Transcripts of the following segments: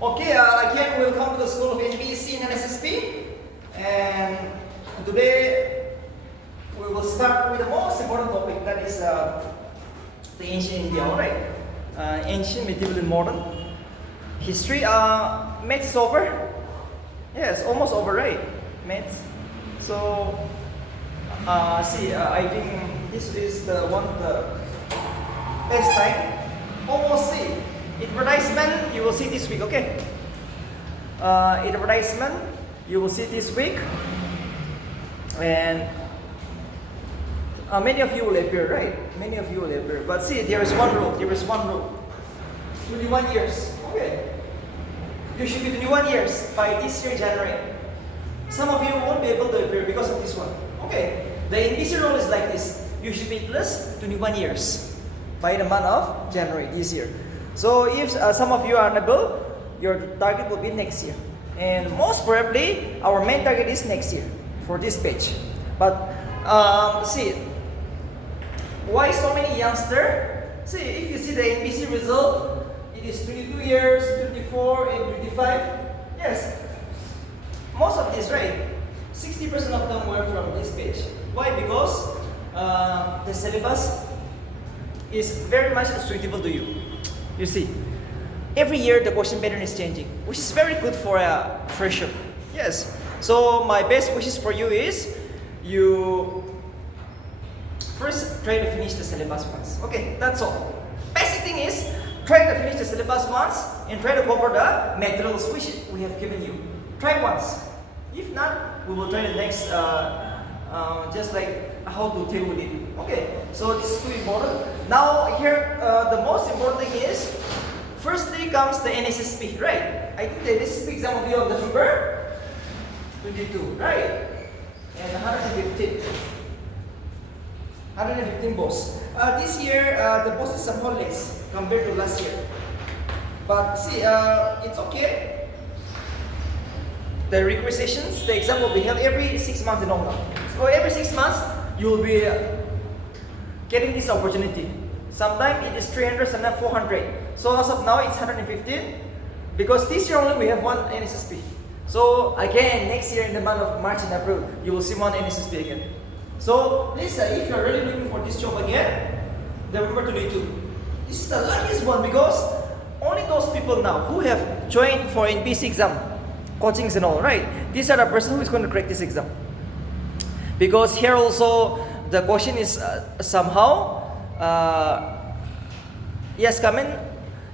Okay, again, welcome to the School of NBC and SSP. And today we will start with the most important topic, that is the ancient India. Alright, ancient, medieval, and modern history. Maths is over. Yes, almost over, right? Maths. So, I think this is the one of the best time. Almost see. Advertisement, you will see this week, okay? Advertisement, you will see this week. And many of you will appear, right? Many of you will appear. But see, there is one rule. 21 years. Okay. You should be 21 years by this year, January. Some of you won't be able to appear because of this one. Okay. The NBC rule is like this. You should be plus 21 years by the month of January this year. So if some of you are unable, your target will be next year. And most probably, our main target is next year for this page. But see, why so many youngsters? See, if you see the NBC result, it is 22 years, 24, and 25. Yes, most of this, right? 60% of them were from this page. Why? Because the syllabus is very much suitable to you. You see, every year the question pattern is changing, which is very good for a fresher. Yes. So my best wishes for you is you first try to finish the syllabus once. Okay, that's all. Basic thing is try to finish the syllabus once and try to cover the materials which we have given you. Try once. If not, we will try the next. Just like how to deal with it. Okay, so this is too important. Now here, the most important thing is, firstly comes the NSSP, right? I think the NSSP exam will be on November 22, right? And 115 posts. This year, the post is somehow less compared to last year. But see, it's okay. The requisitions, the exam will be held every 6 months in all. So every 6 months, you will be getting this opportunity. Sometimes it is 300, sometimes 400. So as of now, it's 115. Because this year only we have one NSSP. So again, next year in the month of March and April, you will see one NSSP again. So please, if you are really looking for this job again, November 22. This is the luckiest one because only those people now who have joined for NBC exam, coachings and all, right? These are the person who is going to crack this exam. Because here also the question is somehow, yes, come in.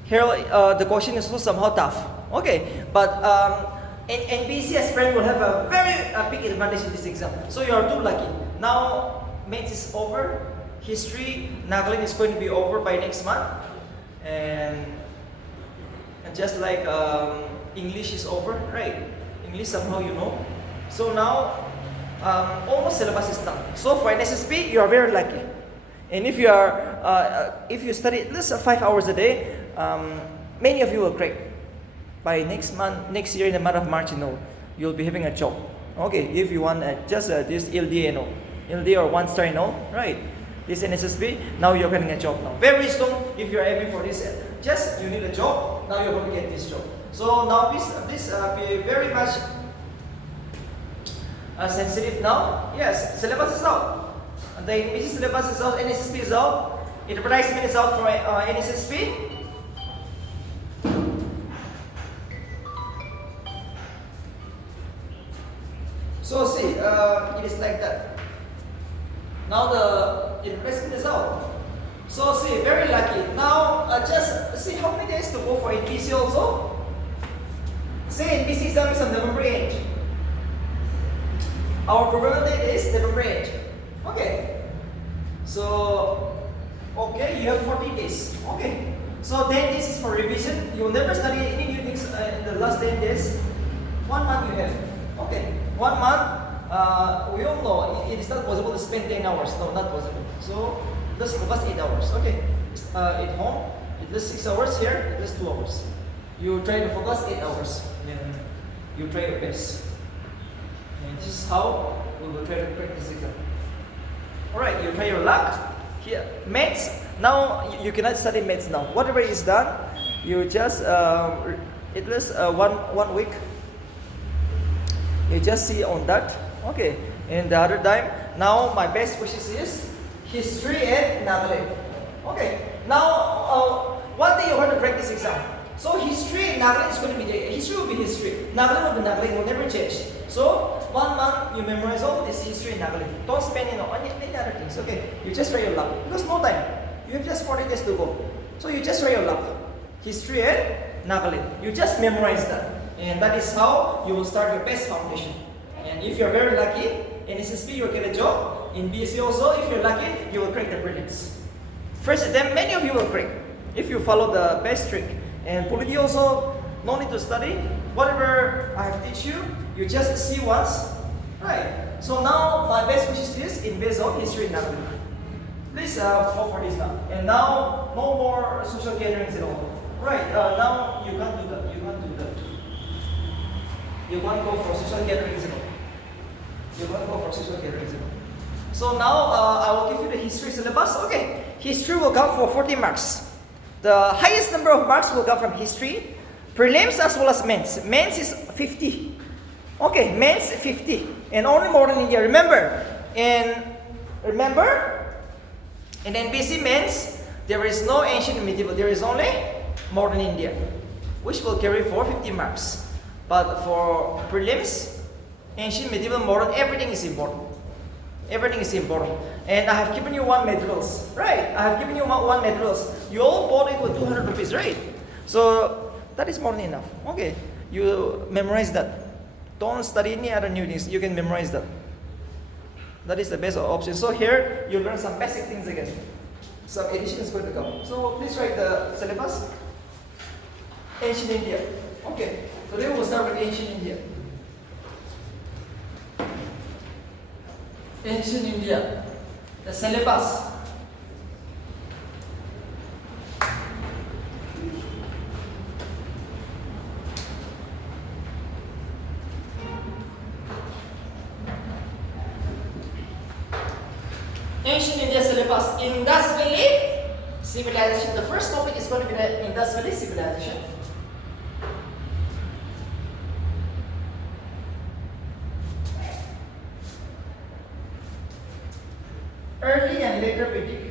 Here the question is also somehow tough. Okay, but NBC aspirant will have a very big advantage in this exam. So you are too lucky. Now maths is over, history, Nagaland is going to be over by next month, and just like English is over, right? English somehow you know. So now almost syllabus is done. So for NSSP, you are very lucky. And if you are, if you study at least 5 hours a day, many of you will crack. By next month, next year in the month of March, you'll be having a job. Okay, if you want just this LD and all, LD or 1 star and all, right? This NSSP, now you're getting a job now. Very soon, if you're aiming for this, just you need a job. Now you're going to get this job. So now please be very much sensitive now. Yes, syllabus is out. The NBC syllabus is out, NSSP is out. Advertisement is out for NSSP. So see, it is like that. Now the advertisement is out. So see, very lucky. Now just see how many days to go for NBC also. Say NBC exam is on November 8th. Our program date is November 8th. Okay. So, okay, you have 40 days. Okay. So 10 days is for revision. You will never study any new things in the last 10 days. 1 month you have. Okay. 1 month, we all know it is not possible to spend 10 hours. No, not possible. So, just focus 8 hours. Okay. At home, it does 6 hours here, it does 2 hours. You try to focus 8 hours. And you try your best. And this is how we will try to practice exam. Alright, you try your luck. Here, maths. Now you cannot study maths now. Whatever is done, you just At least one week. You just see on that. Okay. And the other time, now my best wishes is history and Nagaland. Okay. Now, one day you're going to break this exam. So history and Nagaland is going to be history will be history. Nagaland will be Nagaland. Will never change. So 1 month you memorize all this history and Nagaland. Don't spend any other things. Okay. You just try your luck because no time. You have just 40 days to go. So you just try your luck. History and Nagaland. You just memorize that. And that is how you will start your best foundation. And if you're very lucky, in SSB you'll get a job. In BSc also, if you're lucky, you will crack the prelims. First attempt, many of you will crack. If you follow the best trick. And Polity also, no need to study. Whatever I have teach you, you just see once. Right. So now my best wishes is in based on history and Nagaland. Please go for this now. And now no more social gatherings at all. Right. Now you can't do that. You can't do that. You can't go for social gatherings at all. You can't go for social gatherings at all. So now I will give you the history syllabus. Okay. History will come for 40 marks. The highest number of marks will come from history, prelims as well as mains. Mains is 50. Okay, mains 50. And only modern India. Remember, in NBC mains, there is no ancient and medieval. There is only modern India, which will carry for 50 marks. But for prelims, ancient, medieval, modern, everything is important. Everything is important. And I have given you one materials, right? I have given you one materials. You all bought it with 200 rupees, right? So that is more than enough. Okay, you memorize that. Don't study any other new things. You can memorize that. That is the best option. So here you learn some basic things again. Some addition is going to come. So please write the syllabus. Ancient India. Okay. Today we will start with ancient India. Ancient India. The syllabus. Ancient India syllabus. Indus Valley civilization. The first topic is going to be the Indus Valley civilization. Early and later Vedic.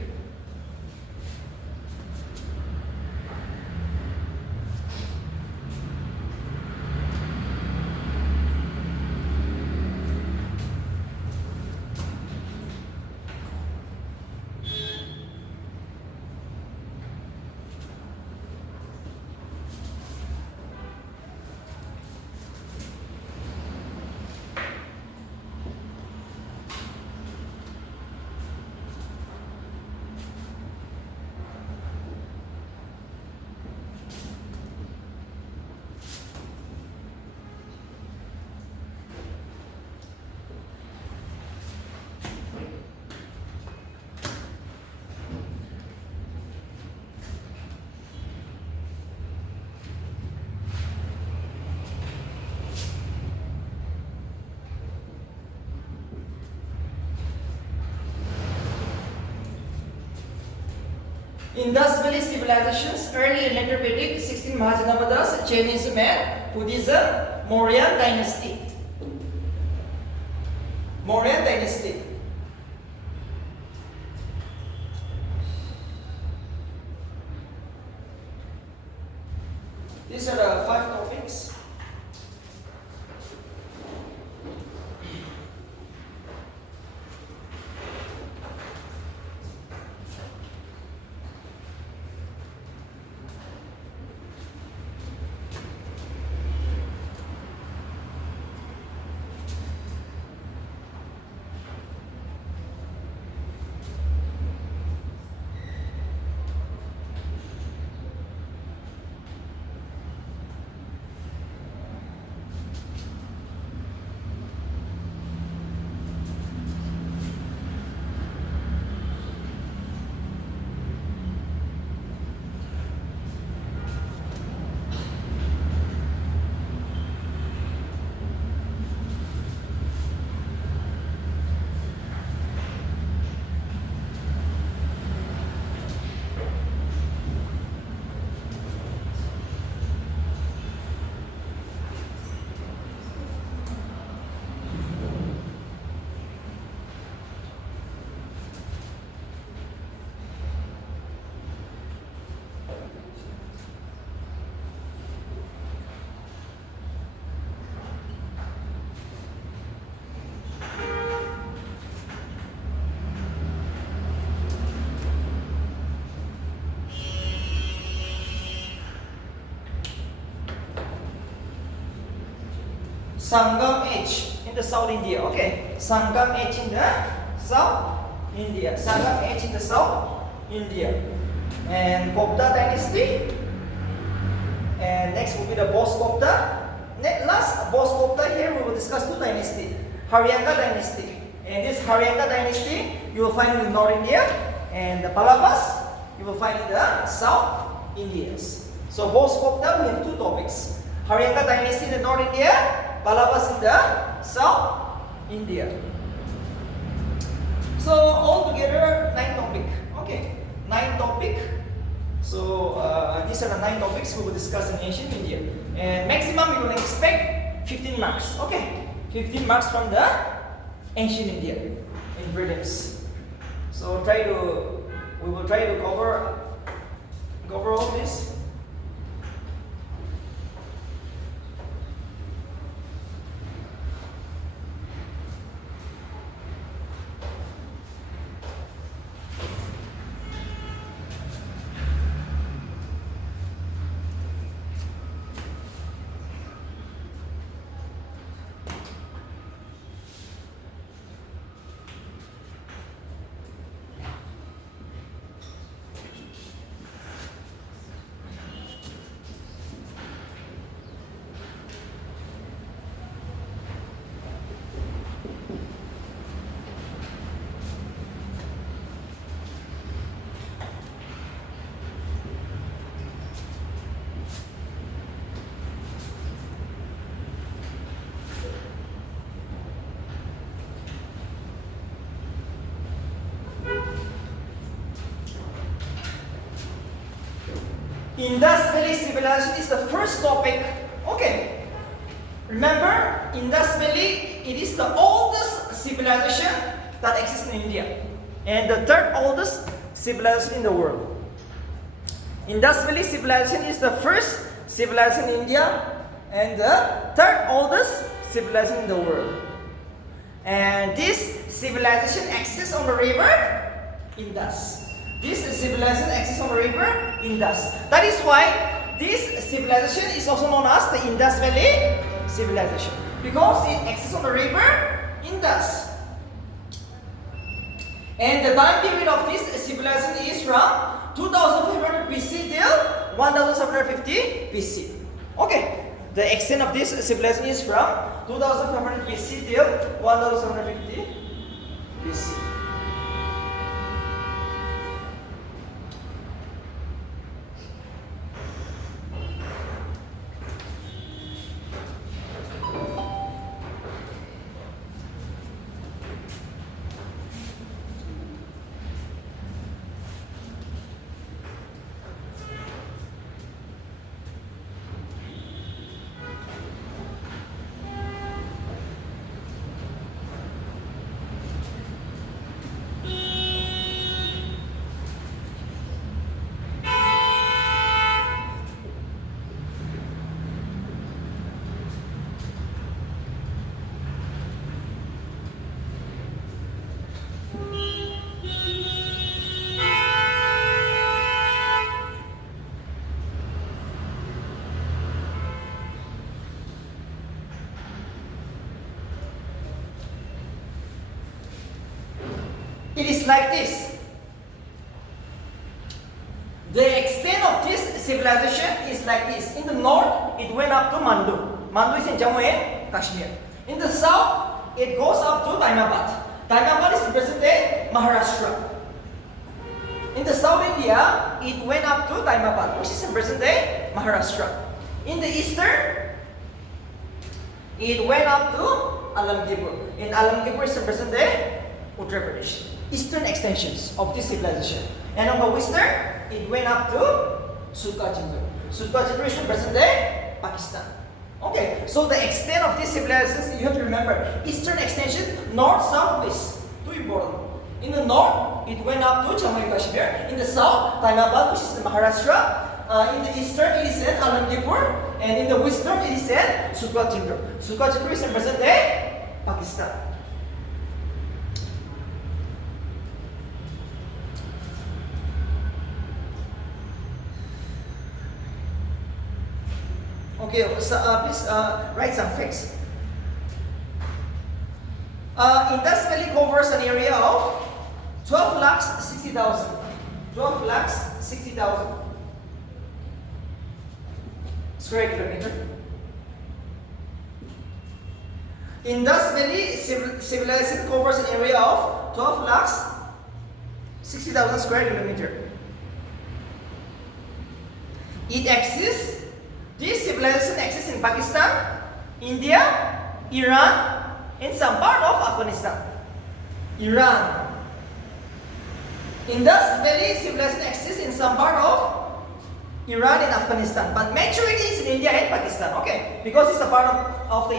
Indus Valley civilizations, early and later Vedic, 16 Mahajanapadas, Chinese man, Buddhism, Mauryan dynasty. Mauryan dynasty. These are the 5 topics. Sangam age in the South India. Okay, Sangam age in the South India. Sangam age in the South India. And Gupta dynasty. And next will be the Bose Gupta. Last Bose Gupta, here we will discuss two dynasties. Haryanga dynasty. And this Haryanga dynasty you will find in North India. And the Pallavas you will find in the South Indians. So Bose Gupta, we have two topics. Haryanga dynasty in the North India, Pallavas in the South India. So altogether 9 topic. Okay, 9 topic. So these are the 9 topics we will discuss in ancient India. And maximum we will expect 15 marks. Okay, 15 marks from the ancient India in prelims. So we will try to cover all this. Indus Valley civilization is the first topic. Okay. Remember, Indus Valley, it is the oldest civilization that exists in India. And the third oldest civilization in the world. Indus Valley civilization is the first civilization in India and the third oldest civilization in the world. And this civilization exists on the river Indus. This civilization exists on the river Indus. That is why this civilization is also known as the Indus Valley civilization, because it exists on the river Indus. And the time period of this civilization is from 2500 BC till 1750 BC. Okay, the extent of this civilization is from 2500 BC till 1750 BC. It is like this. The extent of this civilization is like this. In the north, it went up to Mandu. Mandu is in Jammu and Kashmir. In the south, it goes up to Daimabad. Daimabad is in present-day Maharashtra. In the South India, it went up to Daimabad, which is in present-day Maharashtra. In the eastern, it went up to Alamgirpur. In Alamgirpur is in present-day Uttar Pradesh. Eastern extensions of this civilization. And on the western, it went up to Sukajindur. Sukajindur is in present-day Pakistan. Okay, so the extent of this civilization, you have to remember, eastern extension, north, south, west. Too important. In the north, it went up to Jammu and Kashmir. In the south, Daimabad, which is in Maharashtra. In the eastern, it is in Alamgirpur. And in the western, it is in Sukajindur. Sukajindur is in present-day Pakistan. Okay, so please write some facts. Indus Valley covers an area of 12 lakhs 60,000. 12 lakhs 60,000 square kilometer. Indus Valley civilization covers an area of 12 lakhs 60,000 square kilometer. It exists, this civilization exists in Pakistan, India, Iran, and some part of Afghanistan. Iran. Indus Valley civilization exists in some part of Iran and Afghanistan, but majority is in India and Pakistan. Okay, because it's a part of the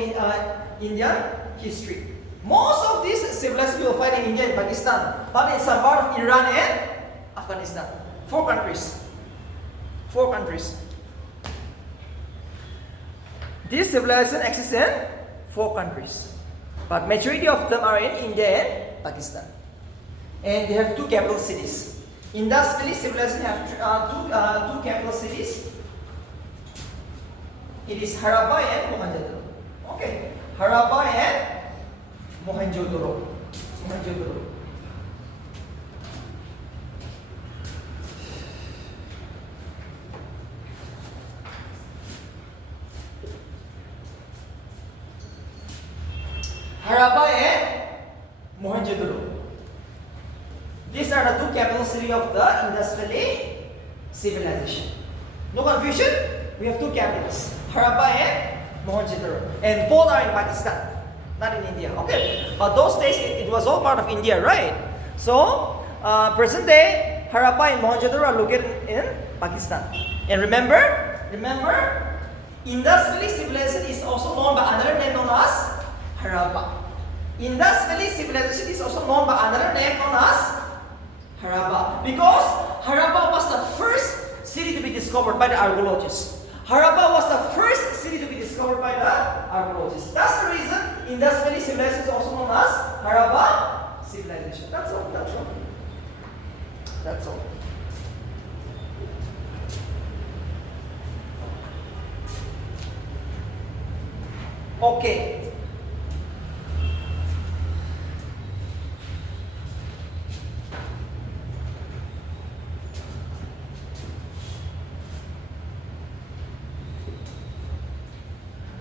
Indian history. Most of these civilizations you will find in India and Pakistan, but in some part of Iran and Afghanistan. 4 countries. 4 countries. This civilization exists in 4 countries, but majority of them are in India and Pakistan. And they have 2 capital cities. Indus Valley civilization have two capital cities. It is Harappa and Mohenjo-daro. Okay, Harappa and Mohenjo-daro. Mohenjo-daro. Harappa and Mohenjo-daro. These are the 2 capital cities of the Indus Valley civilization. No confusion? We have 2 capitals, Harappa and Mohenjo-daro, and both are in Pakistan, not in India. Okay, but those days it was all part of India, right? So present day Harappa and Mohenjo-daro are located in Pakistan. And remember, Indus Valley civilization is also known by another name known as Harappa. Indus Valley civilization is also known by another name known as Harappa, because Harappa was the first city to be discovered by the archaeologists. Harappa was the first city to be discovered by the archaeologists. That's the reason Indus Valley civilization is also known as Harappa civilization. That's all. That's all. That's all. Okay.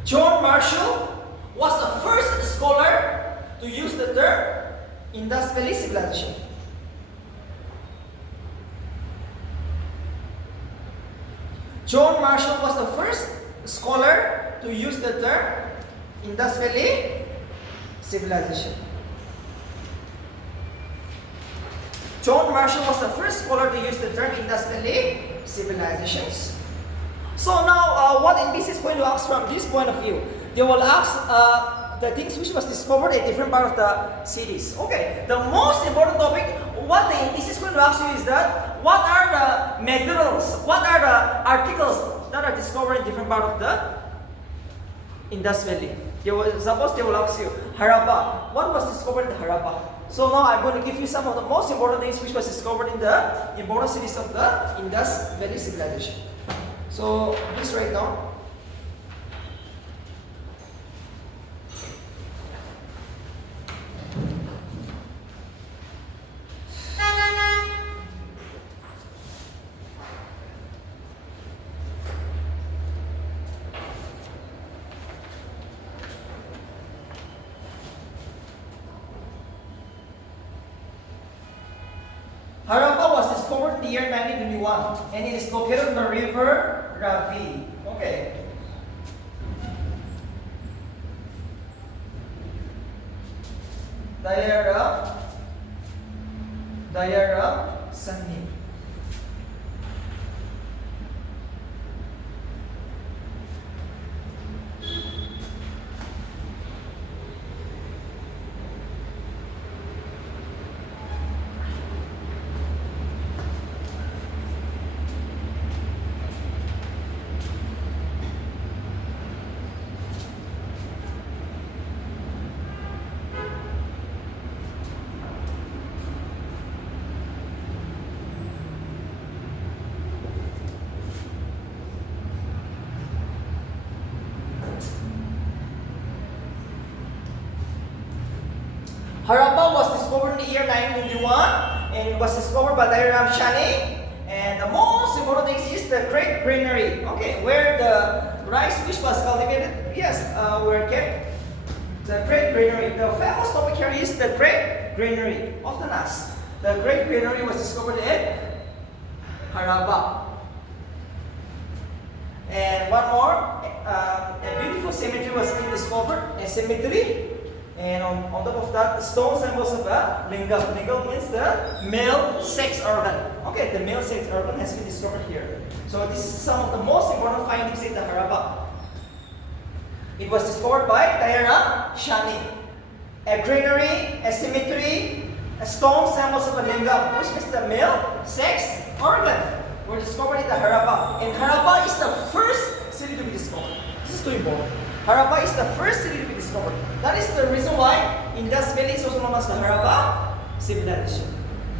John Marshall was the first scholar to use the term Indus Valley civilization. John Marshall was the first scholar to use the term Indus Valley civilization. John Marshall was the first scholar to use the term Indus Valley civilizations. So now, what NBC is going to ask from this point of view? They will ask the things which was discovered at different part of the cities. Okay, the most important topic, what the NBC is going to ask you is that, what are the materials, what are the articles that are discovered in different part of the Indus Valley? Suppose they will ask you, Harappa, what was discovered in Harappa? So now I'm going to give you some of the most important things which was discovered in the important cities of the Indus Valley civilization. So this right now. Harappa was discovered in the year 1921 and it is located on the river Ravi. Okay. Daerah Seni. Harappa was discovered in the year 991 and it was discovered by Dairam Shani. And the most important thing is the great granary. Okay, where the rice which was cultivated, yes, were kept. The great granary. The famous topic here is the great granary of the Nas. The great granary was discovered at Harappa. And one more, a beautiful cemetery was being discovered, a cemetery. And on top of that, stone symbols of a lingam. Lingam means the male sex organ. Okay, the male sex organ has been discovered here. So this is some of the most important findings in the Harappa. It was discovered by Dairam Shani. A granary, a cemetery, a stone symbols of a lingam, which means the male sex organ, were discovered in the Harappa. And Harappa is the first city to be discovered. This is too important. Harappa is the first city to be discovered. That is the reason why Indus Valley is also known as the Harappa civilization.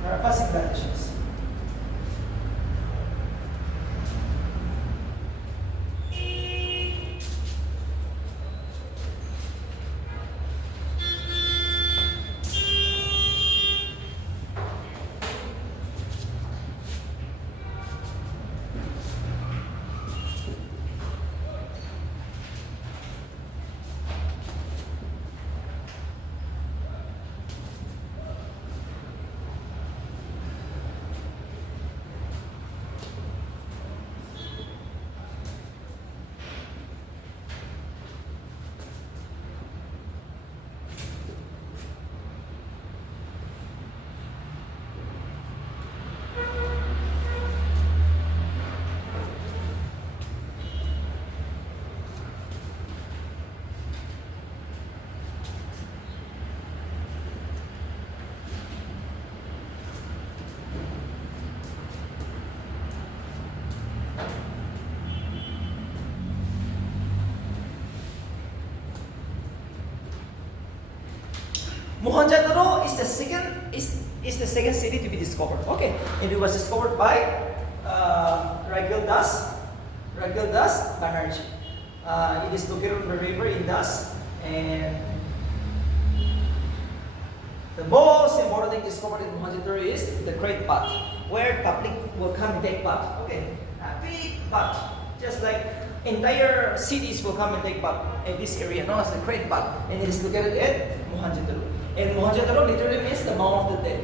Harappa civilizations. Mohenjo-daro is the second city to be discovered. Okay, and it was discovered by Ragildas Banerjee. It is located on the river Indus, and the most important thing discovered in Mohenjo-daro is the great bath, where public will come and take bath. Okay, a big bath, just like entire cities will come and take bath in this area known as the Great Bath, and it is located at Mohenjo-daro. And Mohenjo-daro literally means the Mount of the Dead.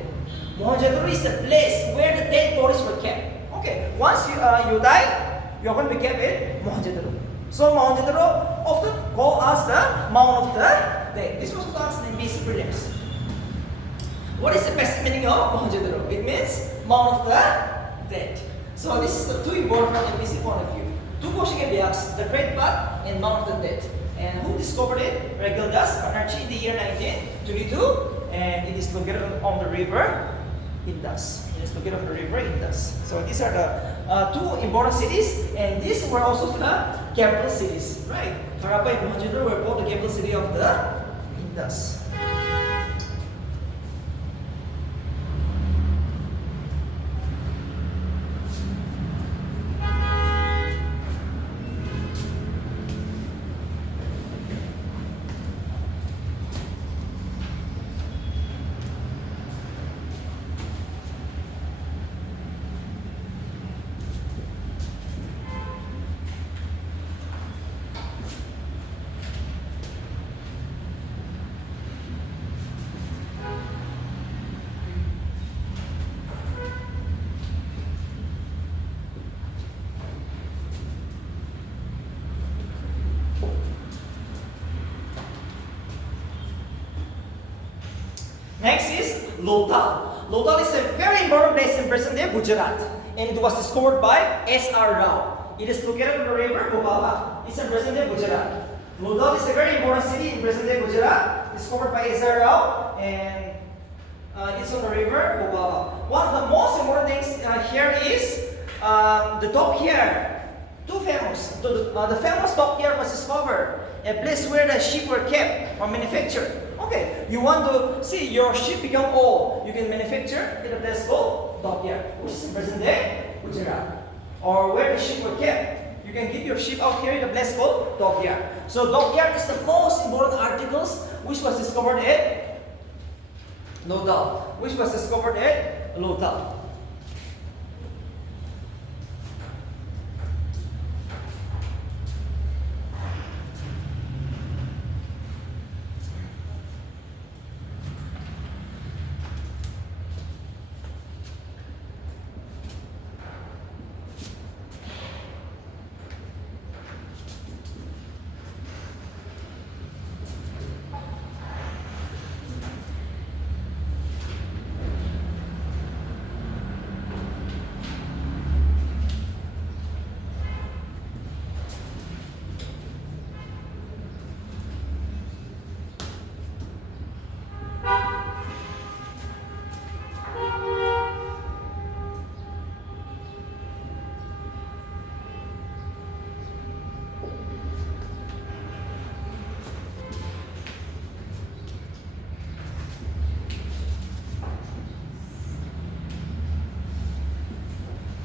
Mohenjo-daro is the place where the dead bodies were kept. Okay, once you die, you are going to be kept in Mohenjo-daro. So Mohenjo-daro often called as the Mount of the Dead. This was asked in basic prelims. What is the basic meaning of Mohenjo-daro? It means Mount of the Dead. So this is the two important from the basic point of view. Two questions can be asked: the Great Bath and Mount of the Dead. And who discovered it? Ragildas Banerjee in the year 1922, and it is located on the river Indus. It is located on the river Indus. So these are the two important cities, and these were also the capital cities, right? Harappa and Mohenjo-daro were both the capital city of the Indus. Next is Lothal. Lothal is a very important place in present-day Gujarat, and it was discovered by S.R. Rao. It is located on the river Bhopal. It's in present-day Gujarat. Lothal is a very important city in present-day Gujarat, discovered by S.R. Rao, and it's on the river Bhopal. One of the most important things here is the dog here. Too famous. The famous dog here was discovered, a place where the sheep were kept or manufactured. Okay, you want to see your sheep become old, you can manufacture in a place called dockyard, which is in present day Gujarat. Or where the sheep were kept, you can keep your sheep out here in a place called dockyard. So dockyard is the most important articles which was discovered at Lothal, which was discovered at Lothal.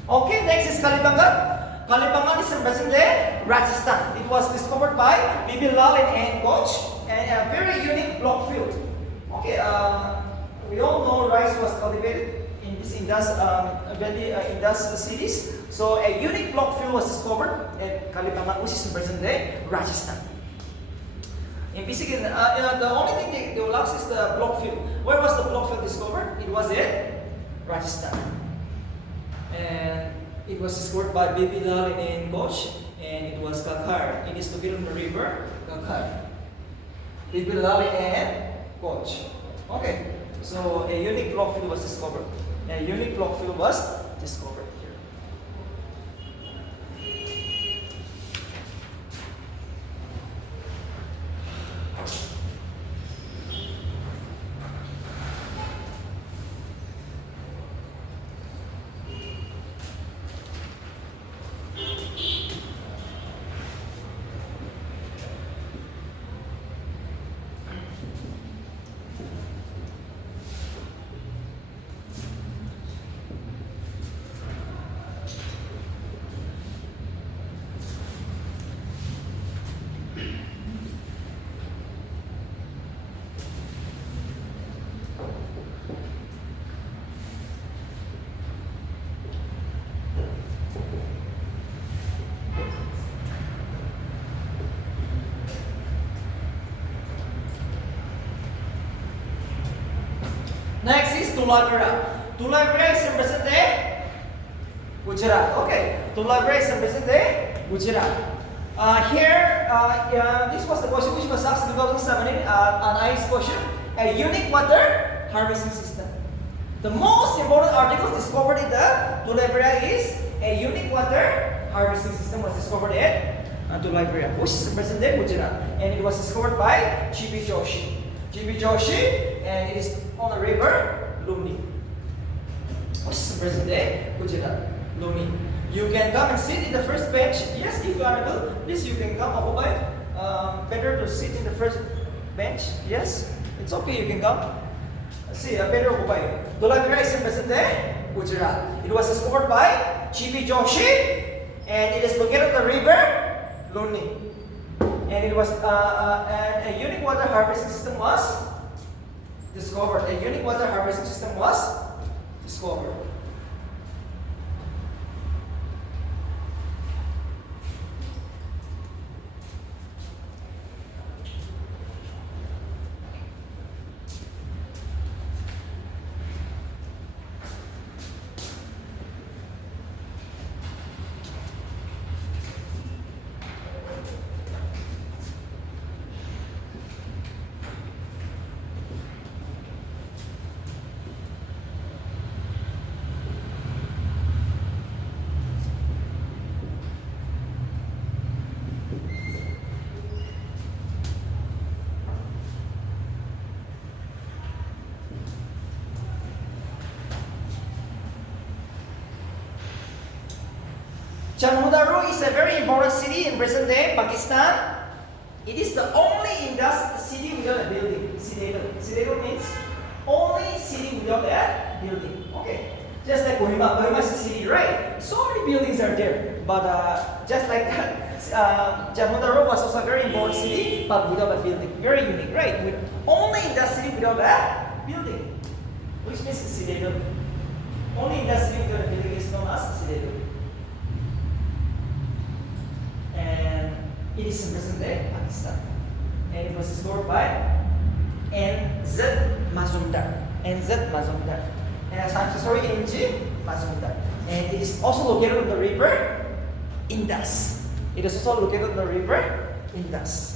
Okay, next is Kalibangan. Kalibangan is in present-day Rajasthan. It was discovered by Bibilal and N. Koch, and a very unique block field. Okay, we all know rice was cultivated in this Indus Valley, Indus cities. So a unique block field was discovered at Kalibangan, which is in present-day Rajasthan. In basically, the only thing they will ask is the block field. Where was the block field discovered? It was in Rajasthan. And it was discovered by Bibilal and Koch, and it was Kakhar. It is located on the river Kakhar. Bibilal and Koch. Okay, so a unique block field was discovered. A unique block field was discovered here. Next is Tulavera. Tulavera is in present-day Gujarat. Okay, Tulavera is in present-day Gujarat. This was the question which was asked in 2017, an ICE question. A unique water harvesting system. The most important articles discovered in the Tulavera is a unique water harvesting system was discovered at Tulavera, which is in present-day Gujarat, and it was discovered by G.B. Joshi. G.B. Joshi, and it is on the river Lumni, which is in present-day Gujarat. Lumni. You can come and sit in the first bench. Yes, if you are able, please you can come. Better to sit in the first bench. Yes, it's okay. You can come. See, better occupy. Tulavera is in present-day Gujarat. It was discovered by G.B. Joshi, and it is located on the river Lumni. And it was and a unique water harvesting system was discovered. A unique water harvesting system was discovered. Jammu is a very important city in present-day Pakistan. It is the only Indus city without a building. Citadel means only city without a building. Okay, just like Kohima is a city, right? So many buildings are there, but just like that, Jammu was also a very important city, but without a building. Very unique, right? With only Indus city without a building. which means Sidedu. Only Indus Valley is known as Sidedu. And it is in present day Pakistan. And it was discovered by N.Z. Majumdar. N.Z. Majumdar. And I'm sorry, N.G. Majumdar. And it is also located on the river Indus. It is also located on the river Indus.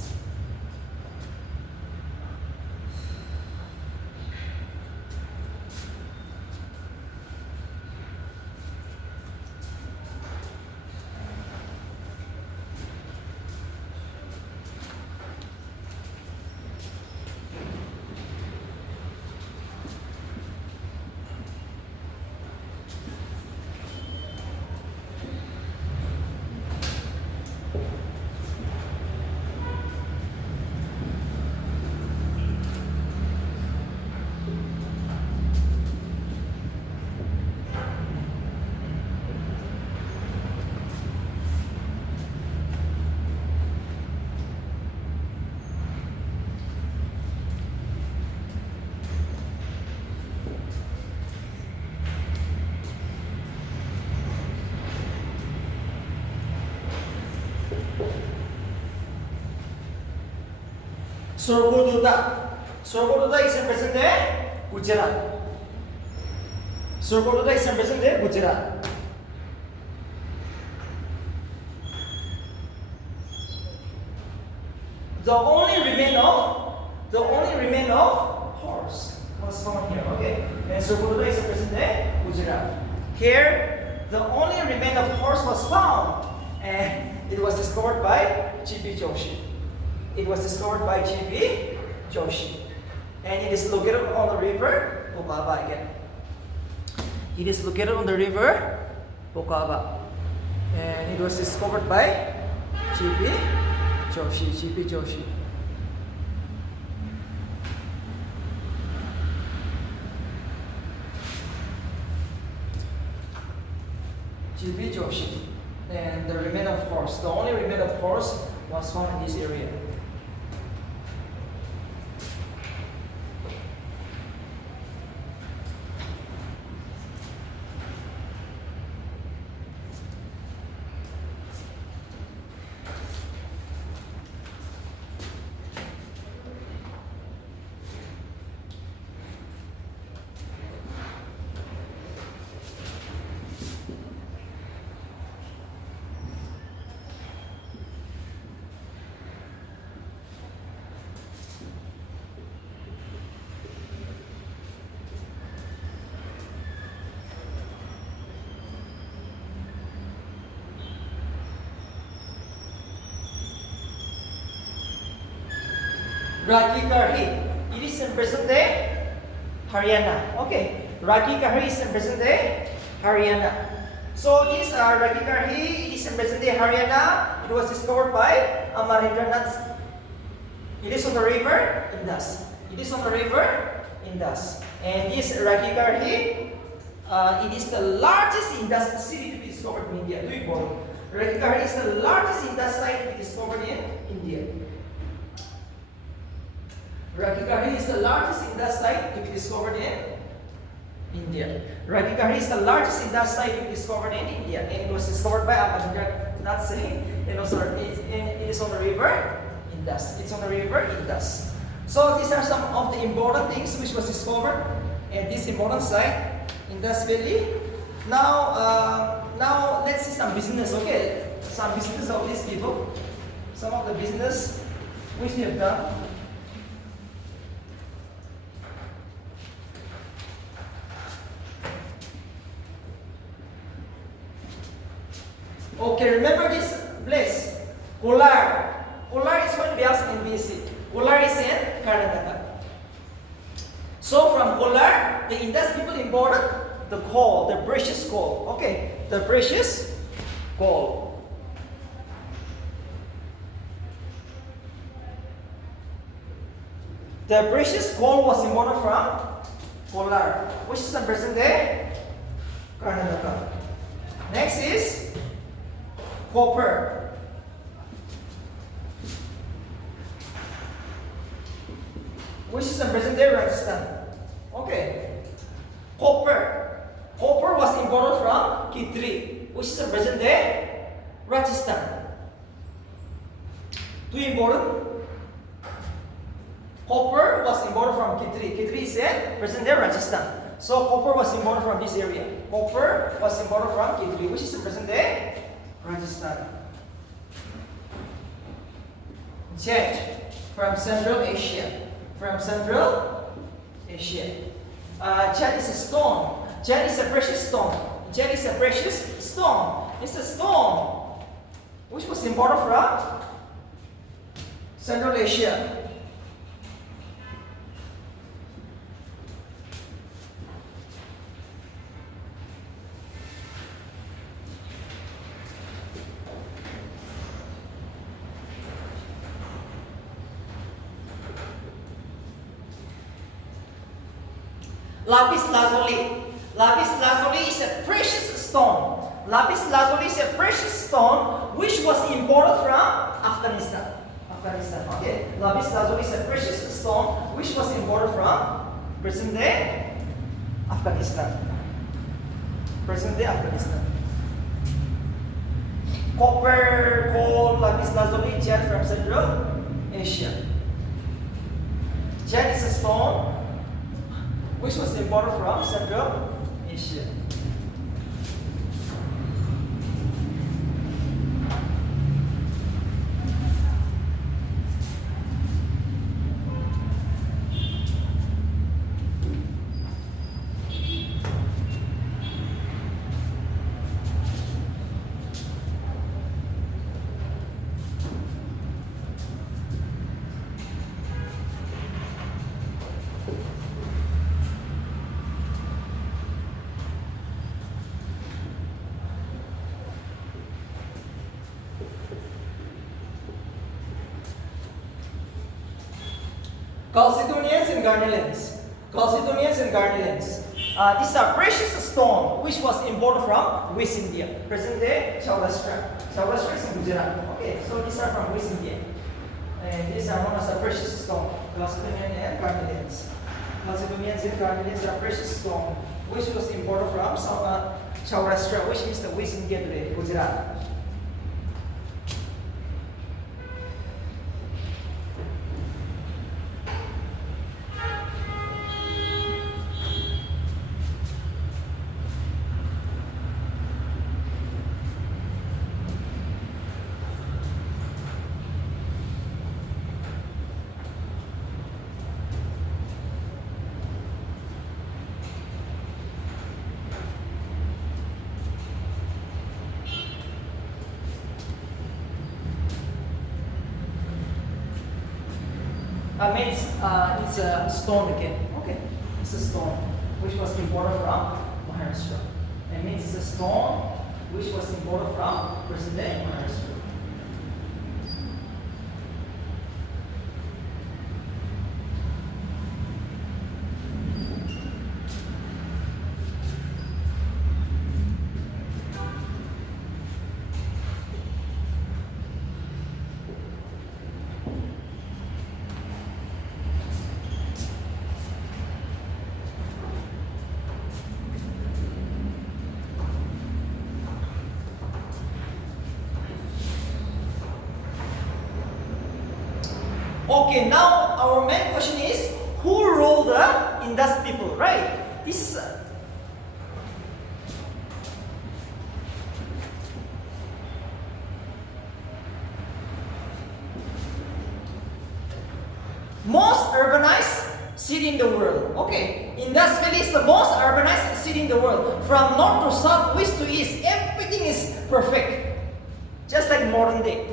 Sorgoduta is in present day Gujarat. Sorgoduta is in present day Gujarat. The only remain of horse was found here. Okay, and Sorgoduta is in present day Gujarat. Here, the only remain of horse was found, and it was discovered by G.P. Joshi. It was discovered by G.P. Joshi. And it is located on the river Pokaba again. It is located on the river Pokaba. And it was discovered by G.P. Joshi. G.P. Joshi. G.P. Joshi. And the remain of horse. The only remain of horse was found in this area. Rakigarhi. It is in present day Haryana. Okay, Rakigarhi is in present day Haryana. So this Rakigarhi, it is in present day Haryana. It was discovered by Amarendranath. It is on the river Indus. It is on the river Indus. And this Rakigarhi, it is the largest Indus city to be discovered in India. Rakigarhi is the largest Indus site to be discovered in India. Rakigarhi is the largest Indus site to be discovered in India. Rakigarhi is the largest Indus site to be discovered in India, and it was discovered by Amarendranath Singh. It is on the river Indus. It's on the river Indus. So these are some of the important things which was discovered at this important site, Indus Valley. Now let's see some business. Okay, some business of these people. Some of the business which they have done. Okay, remember this place, Kolar. Kolar is when we ask in BC. Kolar is in Karnataka. So from Kolar, the Indus people imported the coal, the precious coal. Okay, the precious coal. The precious coal was imported from Kolar, which is the present day Karnataka. Next is copper. Which is the present day Rajasthan. Okay. Copper. Copper was imported from Kitri, which is the present day Rajasthan. Two important. Copper was imported from Kitri. Kitri is a present day Rajasthan. So copper was imported from this area. Copper was imported from Kitri, which is the present day Rajasthan. Jet from Central Asia. From Central Asia. Jet is a stone. Jet is a precious stone. Jet is a precious stone. It's a stone which was imported from Central Asia. Lapis lazuli. Lapis lazuli is a precious stone. Lapis lazuli is a precious stone which was imported from Afghanistan. Okay. Lapis lazuli is a precious stone which was imported from present day Afghanistan. Present day Afghanistan. Copper, coal, lapis lazuli, jet from Central Asia. Jet is a stone which was imported from Central Asia. Chalcedonians and garnelians. Chalcedonians and garnelians. These are precious stone which was imported from West India. Present day Saurashtra. Saurashtra is in Gujarat. Okay, so these are from West India. And these are known as a precious stone. Chalcedonian and garnelians. Chalcedonians and garnelians are precious stone which was imported from Saurashtra, which is the West India today, Gujarat. Means it's a stone again. Okay, it's a stone which was imported from Maharashtra. It means it's a stone which was imported from present day Maharashtra. Okay, now our main question is, who ruled the Indus people, right? This is most urbanized city in the world. Okay, Indus Valley is the most urbanized city in the world. From north to south, west to east, everything is perfect. Just like modern day.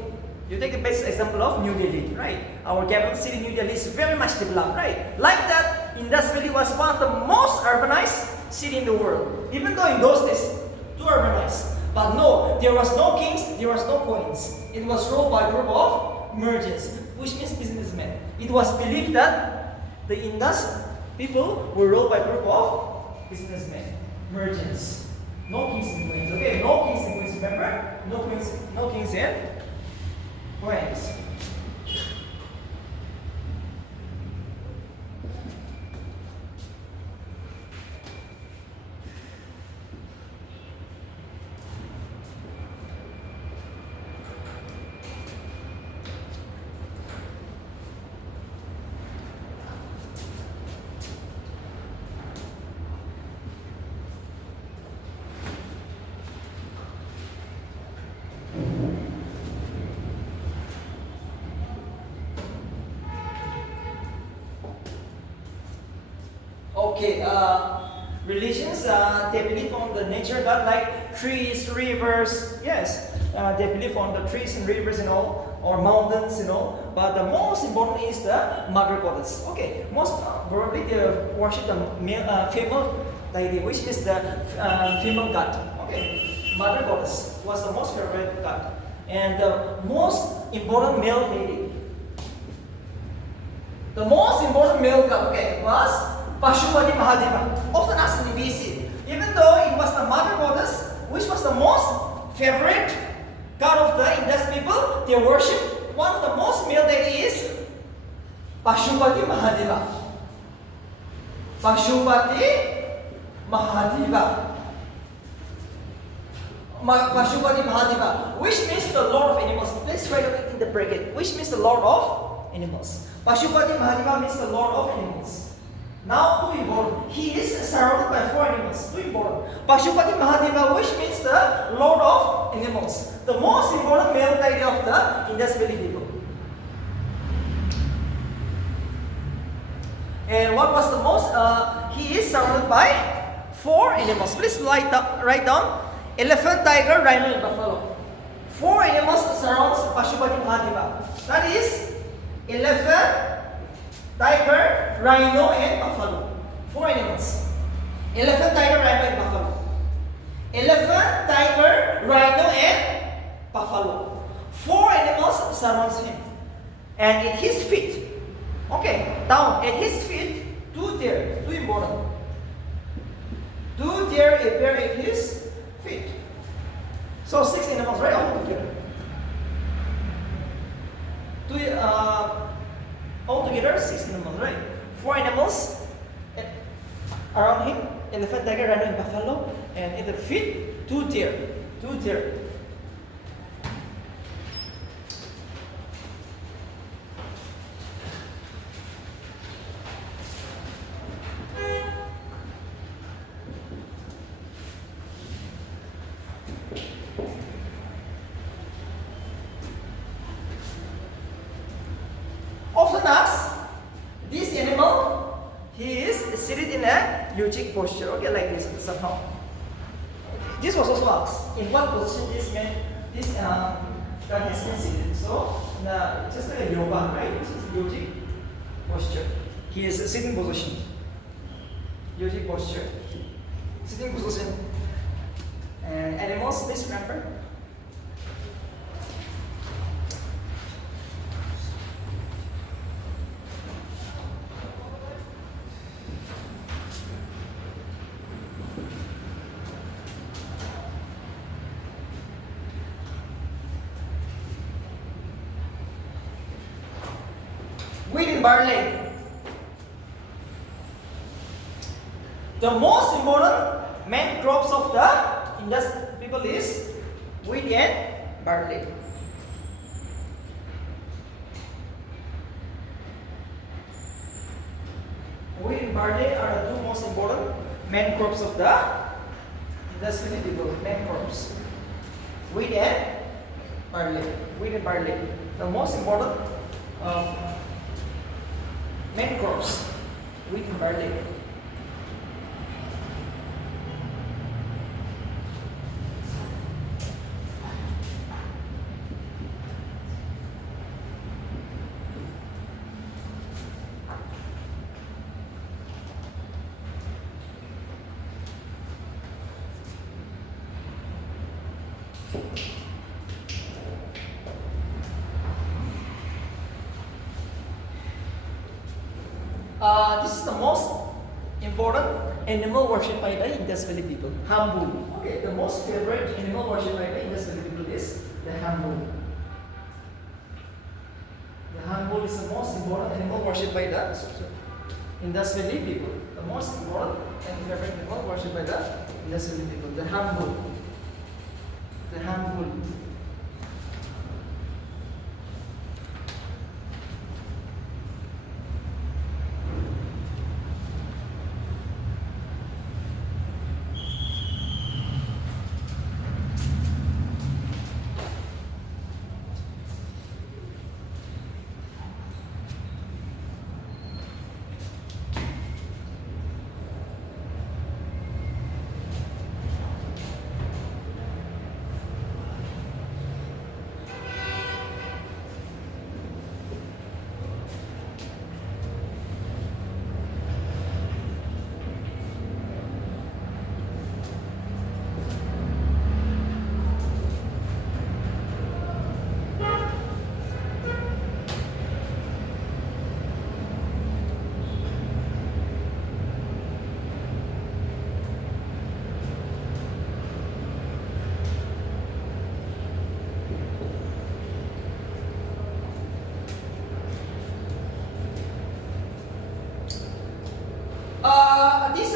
You take the best example of New Delhi, right? Our capital city, New Delhi, is very much developed, right? Like that, Indus Valley was one of the most urbanized city in the world. Even though in those days, too urbanized. But no, there was no kings, there was no queens. It was ruled by a group of merchants, which means businessmen. It was believed that the Indus people were ruled by a group of businessmen, merchants. No kings and queens, okay? No kings and queens, remember? No kings and queens. Okay, religions, they believe on the nature god like trees, rivers. Yes, they believe on the trees and rivers and all, or mountains, But the most important is the mother goddess. Okay, most probably they worship the female deity, which is the female god. Okay, mother goddess was the most favorite god, and the most important male deity. The most important male god, okay, was Pashupati Mahadeva, often asked in BC. Even though it was the mother goddess, which was the most favorite god of the Indus people, they worship. One of the most male deity is Pashupati Mahadeva. Pashupati Mahadeva. Pashupati Mahadeva, which means the Lord of Animals. Please write it in the bracket. Which means the Lord of Animals. Pashupati Mahadeva means the Lord of Animals. Now, too important. He is surrounded by 4 animals. Too important. Pashupati Mahadeva, which means the Lord of Animals. The most important male deity of the Indus Valley people. And what was the most? He is surrounded by 4 animals. Please write down. Elephant, tiger, rhino, and buffalo. 4 animals surrounds Pashupati Mahadeva. That is elephant, tiger, rhino, and buffalo. 4 animals. Elephant, tiger, rhino, and buffalo. Elephant, tiger, rhino, and buffalo. 4 animals surrounds him. And at his feet, okay, down at his feet, 2 deer, 2 important. 2 deer appear at his feet. So 6 animals, right? All together. Altogether 6 animals, right? 4 animals around him: elephant, tiger, rhino, and buffalo. And at the feet, 2 deer. 2 deer. Often asked, this animal, he is seated in a yogic posture, okay, like this somehow. This was also asked, in what position this god has been seated. So, just like a yoga, right? This is yogic posture. He is a sitting position. Yogic posture. Sitting position. And animals, please remember. Wheat and barley. The most important main crops of the Indus people is wheat and barley. Wheat and barley are the 2 most important main crops of the Indus Valley people. Main crops. Wheat and barley. Wheat and barley. The most important main crops. Wheat and barley. This is the most important animal worshipped by the Indus Valley people. Hambu. Okay, the most favorite animal worshipped by the Indus Valley people is the hambu. The hambu is the most important animal worshipped by the Indus Valley people. The most important and favorite animal worshipped by the Indus Valley people. The hambu. The hambu.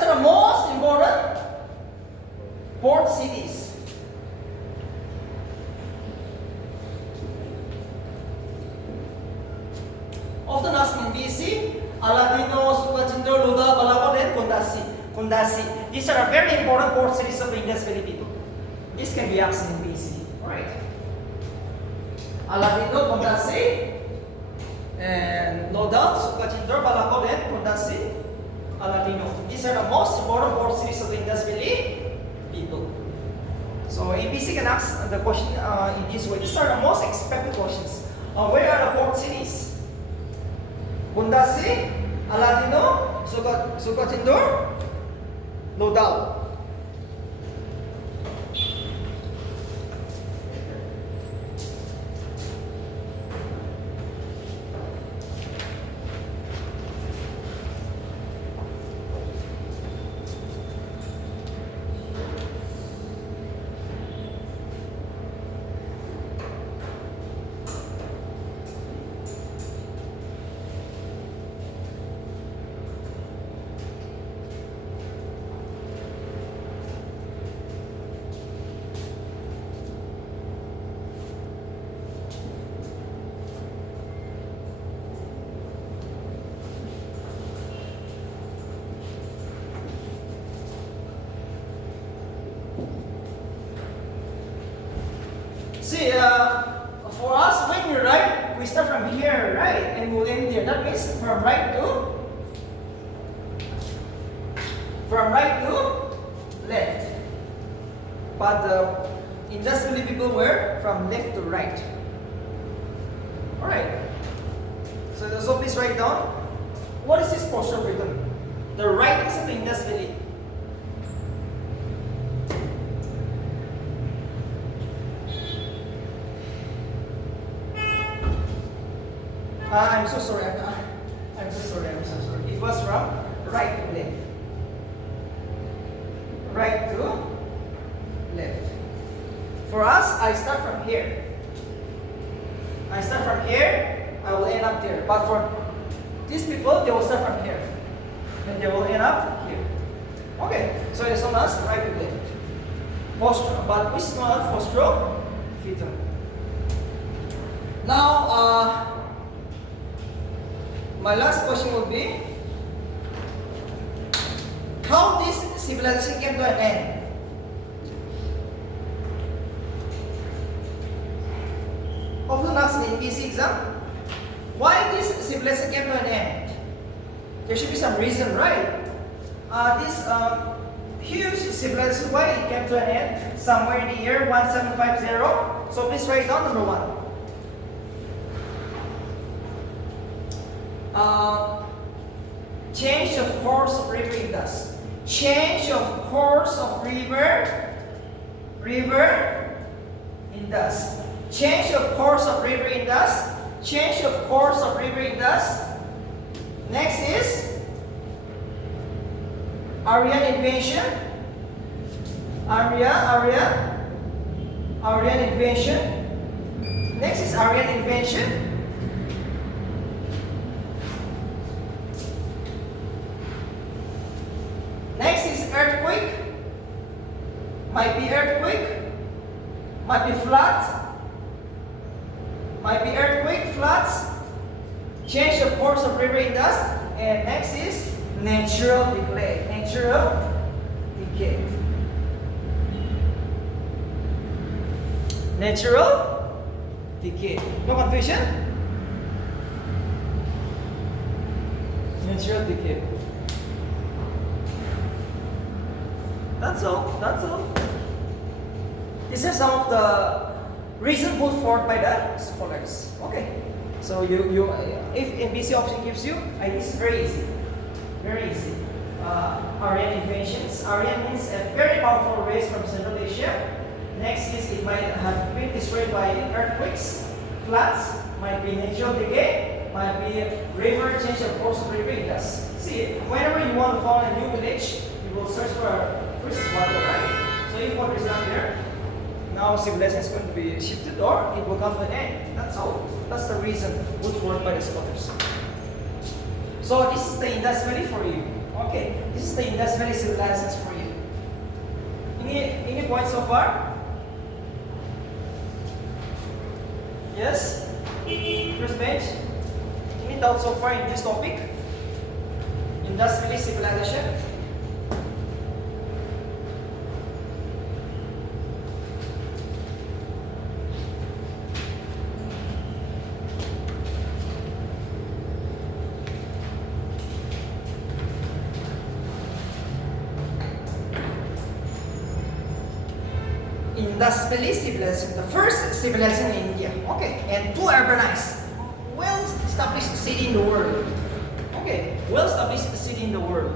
are the most important port cities. Often asked in BC, Aladino, Sukatindo, Luda, Balakot, and Kundasi. These are very important port cities of the Indus Valley people. This can be asked in BC. Alright. Aladino, Kundasi, and no doubt, Sukatindo, Balakot, and Kundasi, Aladino. These are the most important port cities of the Indus Valley people. So ABC can ask the question in this way. These are the most expected questions. Where are the port cities? Kundasi, Aladino, Sukatindo, no doubt. See, for us, when we write, we start from here, right? And we'll end here. That means from right to left. But the industrial people were from left to right. Alright. So please write down, what is this posture written? The writings of the Indus Valley. I'm so sorry. I'm so sorry. It was from right to left. Right to left. For us, I start from here. I will end up there. But for these people, they will start from here. And they will end up here. Okay, so it's on us, right to left. Posture, but which is not posture? Fetal. Now, my last question would be, how this civilization came to an end? Often asked in BC exam, why this civilization came to an end? There should be some reason, right? This huge civilization, why it came to an end? Somewhere in the year 1750. So please write down number 1. Change of course of river Indus. Change of course of river Indus. Change of course of river Indus. Change of course of river Indus. Next is Aryan invasion. Aryan invasion. Next is Aryan invasion. Next is earthquake. Might be earthquake. Might be flood. Might be earthquake, floods. Change of course of river Indus. And next is natural decay. Natural decay. Natural decay. No confusion? Natural decay. That's all. These are some of the reasons put forth by the scholars. Okay. So you if NBC option gives you, it's very easy. Very easy. Aryan invasions. Aryan means a very powerful race from Central Asia. Next is it might have been destroyed by earthquakes, floods, might be natural decay, might be river change of course of river Indus. See, whenever you want to found a new village, you will search for first water, right? So if water is not there, now civilization is going to be shifted or it will come to an end. That's all. That's the reason put forth by the scholars. So this is the Indus Valley for you. Okay, this is the Indus Valley civilizations for you. Any points so far? Yes? First bench? Any doubts so far in this topic? Indus Valley civilization? Indus Valley civilization, the first civilization in India. Okay, and two urbanized, well-established city in the world. Okay, well-established city in the world.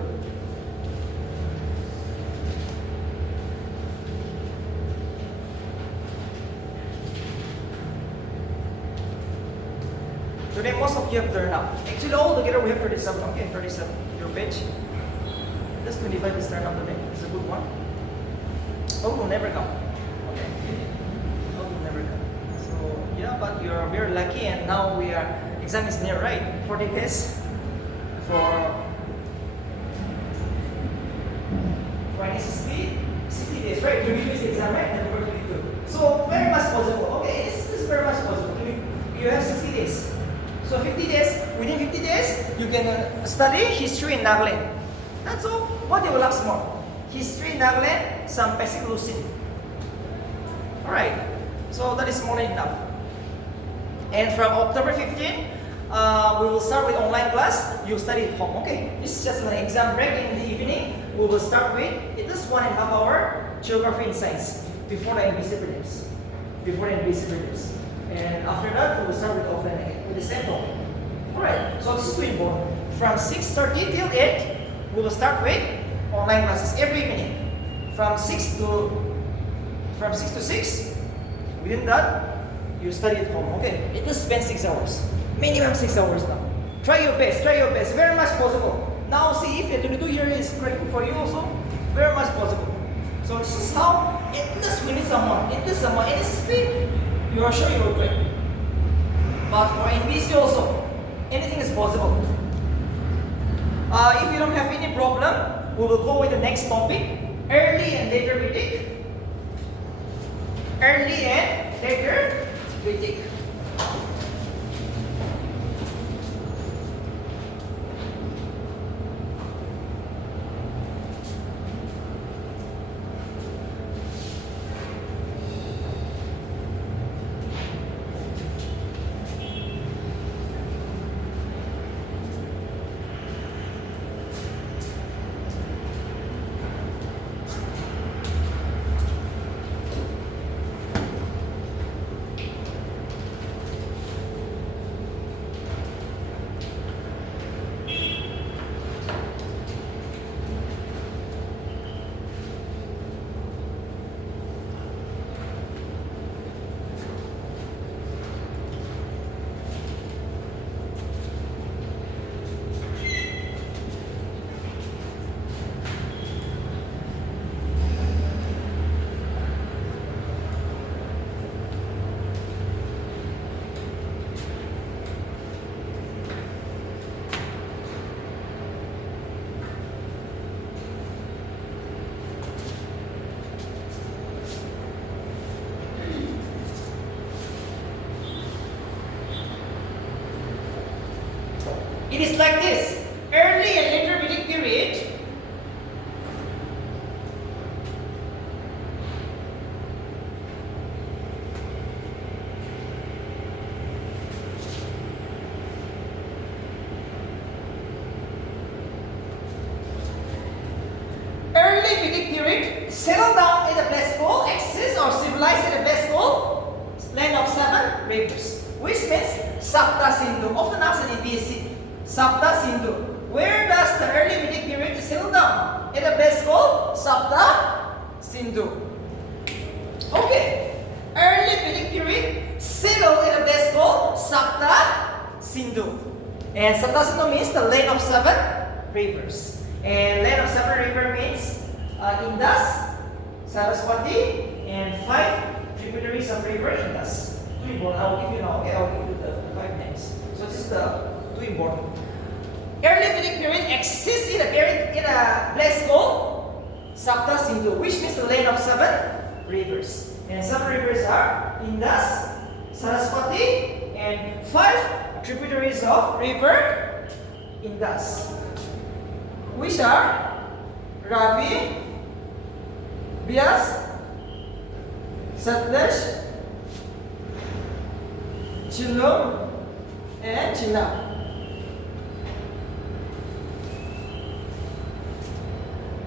Today, most of you have turned up. Actually, all together we have 37. Okay, 37. Your page. Just 25 is turned up today. It's a good one. Oh, will never come. Okay. Oh, will never come. So yeah, but you are very lucky, and now exam is near, right? 40 days for any 60 days, right? You will use the exam, right? And we're 22. So very much possible. Okay, this is very much possible. You have 60 days. So 50 days, within 50 days, you can study history in Nagaland. That's all. What you will ask more? History in Nagaland, some basic Lucin. Alright, so that is more than enough. And from October 15, we will start with online class. You study at home, okay? This is just an exam break in the evening. We will start with at least 1.5 hour geography and science before the NBC prelims. And after that, we will start with offline again, with the same topic. Alright, so this is too important. From 6:30 till 8, we will start with online classes every evening. From 6 to 6, within that, you study at home, okay? It will spend 6 hours. Minimum 6 hours now. Try your best, very much possible. Now see if the 22 year is correct for you also, very much possible. So this is how, at least we need someone, and this is speed. You are sure you will break. But for NBC also, anything is possible. If you don't have any problem, we will go with the next topic, early and later Vedic. Early and later Vedic. It is like this. Early and later Vedic period. Early Vedic period settled down in a place called Axis or civilized in a place called land of 7 rivers, which means Sapta Sindhu, often asked in BSc. Sapta Sindhu. Where does the early Vedic period settle down? In a place called Sapta Sindhu. Okay. Early Vedic period settled in a place called Sapta Sindhu. And Sapta Sindhu means the land of 7 rivers. And land of 7 rivers means Indus, Saraswati, and 5 tributaries of river Indus. Two important. I will give you now. Okay, I will give you the 5 names. So this is the 2 important. early Vedic period exists in a place called Sapta Sindhu, which means the land of 7 rivers. And 7 rivers are Indus, Saraswati, and 5 tributaries of river Indus, which are Ravi, Bias, Satluj, Jhelum, and Chenab.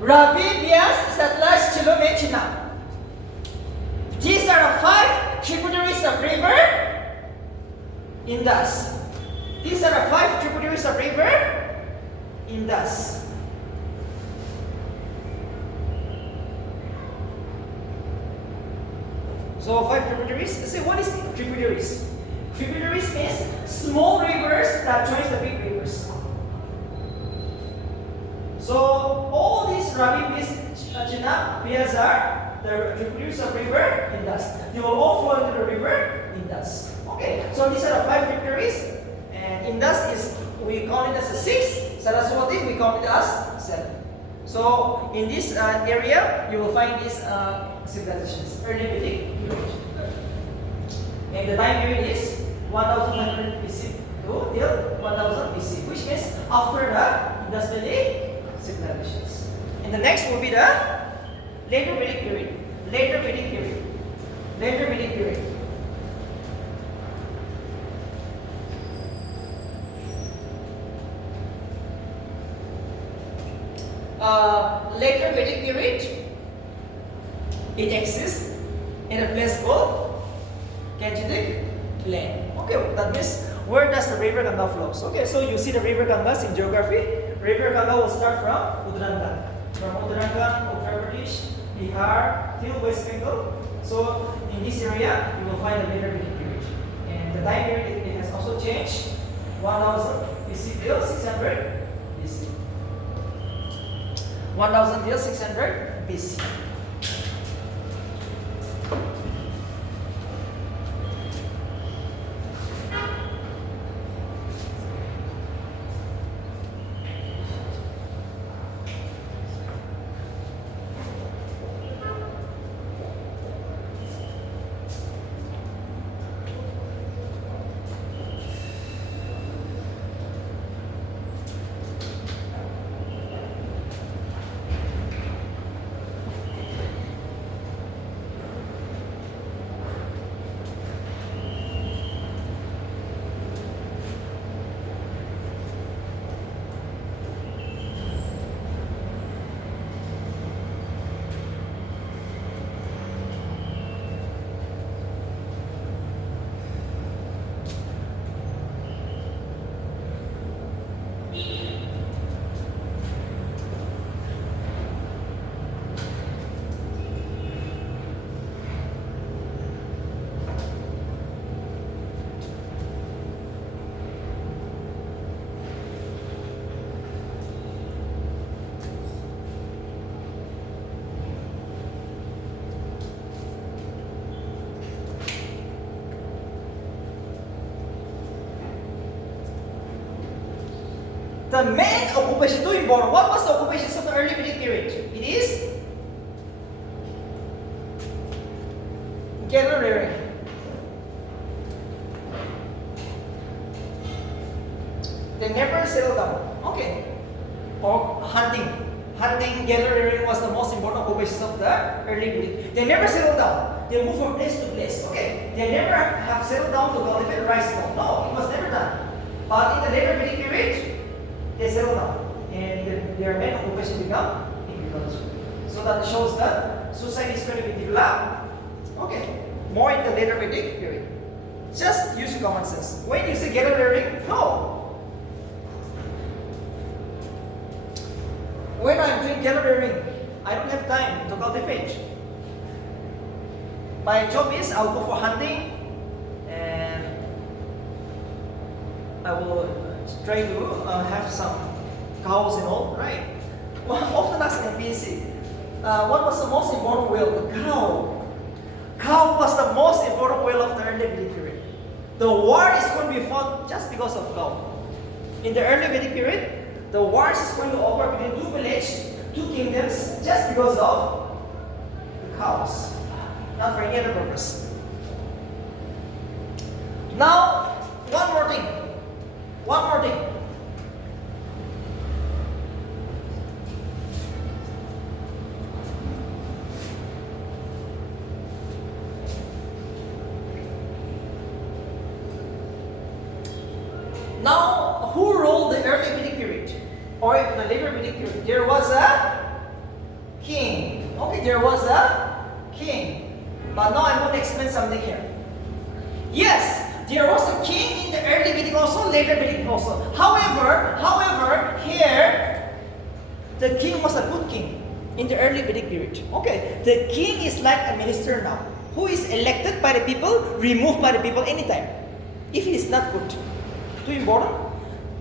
Ravi, Bias, Satluj, Jhelum, and Chenab. These are the 5 tributaries of river Indus. These are the 5 tributaries of river Indus. So 5 tributaries. Let's say, what is tributaries? Tributaries means small rivers that joins the big rivers. So all these Ravi, Chenab, Bias are the tributaries of river Indus. They will all flow into the river Indus. Okay, so these are the 5 tributaries, and Indus is, we count it as a 6. Saraswati we count it as 7. So in this area, you will find these civilizations, early Vedic period. And the time period is 1500 BC to till 1000 BC, which means after the Indus Valley civilizations. And the next will be the Later Vedic period. Later Vedic period. Later Vedic period. Later Vedic period, it exists in a place called Gangetic land. Okay, that means where does the river Ganga flows? Okay, so you see the river Gangas in geography. River Ganga will start from Uttarakhand. From Uttarakhand, Uttar Pradesh, Bihar, till West Bengal. So in this area, you will find the later Vedic period. And the time period, it has also changed. 1000 BC till 600 BC. 1000 till 600 BC. The main occupation to Imborn, what was the occupation of the early Vedic period? It is cattle rearing. They never settled down. Okay. Or hunting. Hunting, cattle rearing was the most important occupation of the early Vedic. They never settled down. They moved from place to place. Okay. They never have settled down to cultivate rice. No, it was never done. But in the later Vedic period, they settle down, and their main occupation become agriculture. So that shows that society is going to be developed. Okay, more in the later Vedic period. Just use common sense. When you say cattle rearing, no. When I'm doing cattle rearing, I don't have time to cultivate. My job is I'll go for hunting, and I will try to have some cows and all, right? Well, often asked in BC, what was the most important whale? The cow. Cow was the most important whale of the early Vedic period. The war is going to be fought just because of cow. In the early Vedic period, the wars is going to occur between two villages, two kingdoms, just because of the cows, not for any other purpose. Now, one more thing. Now, who ruled the early Vedic period or the later Vedic period? There was a king. Okay, there was a king. But now I'm going to explain something here. Yes, there was a king in the early Vedic also, later Vedic also. However, here the king was a good king in the early Vedic period. Okay, the king is like a minister now, who is elected by the people, removed by the people anytime, if he is not good. Too important.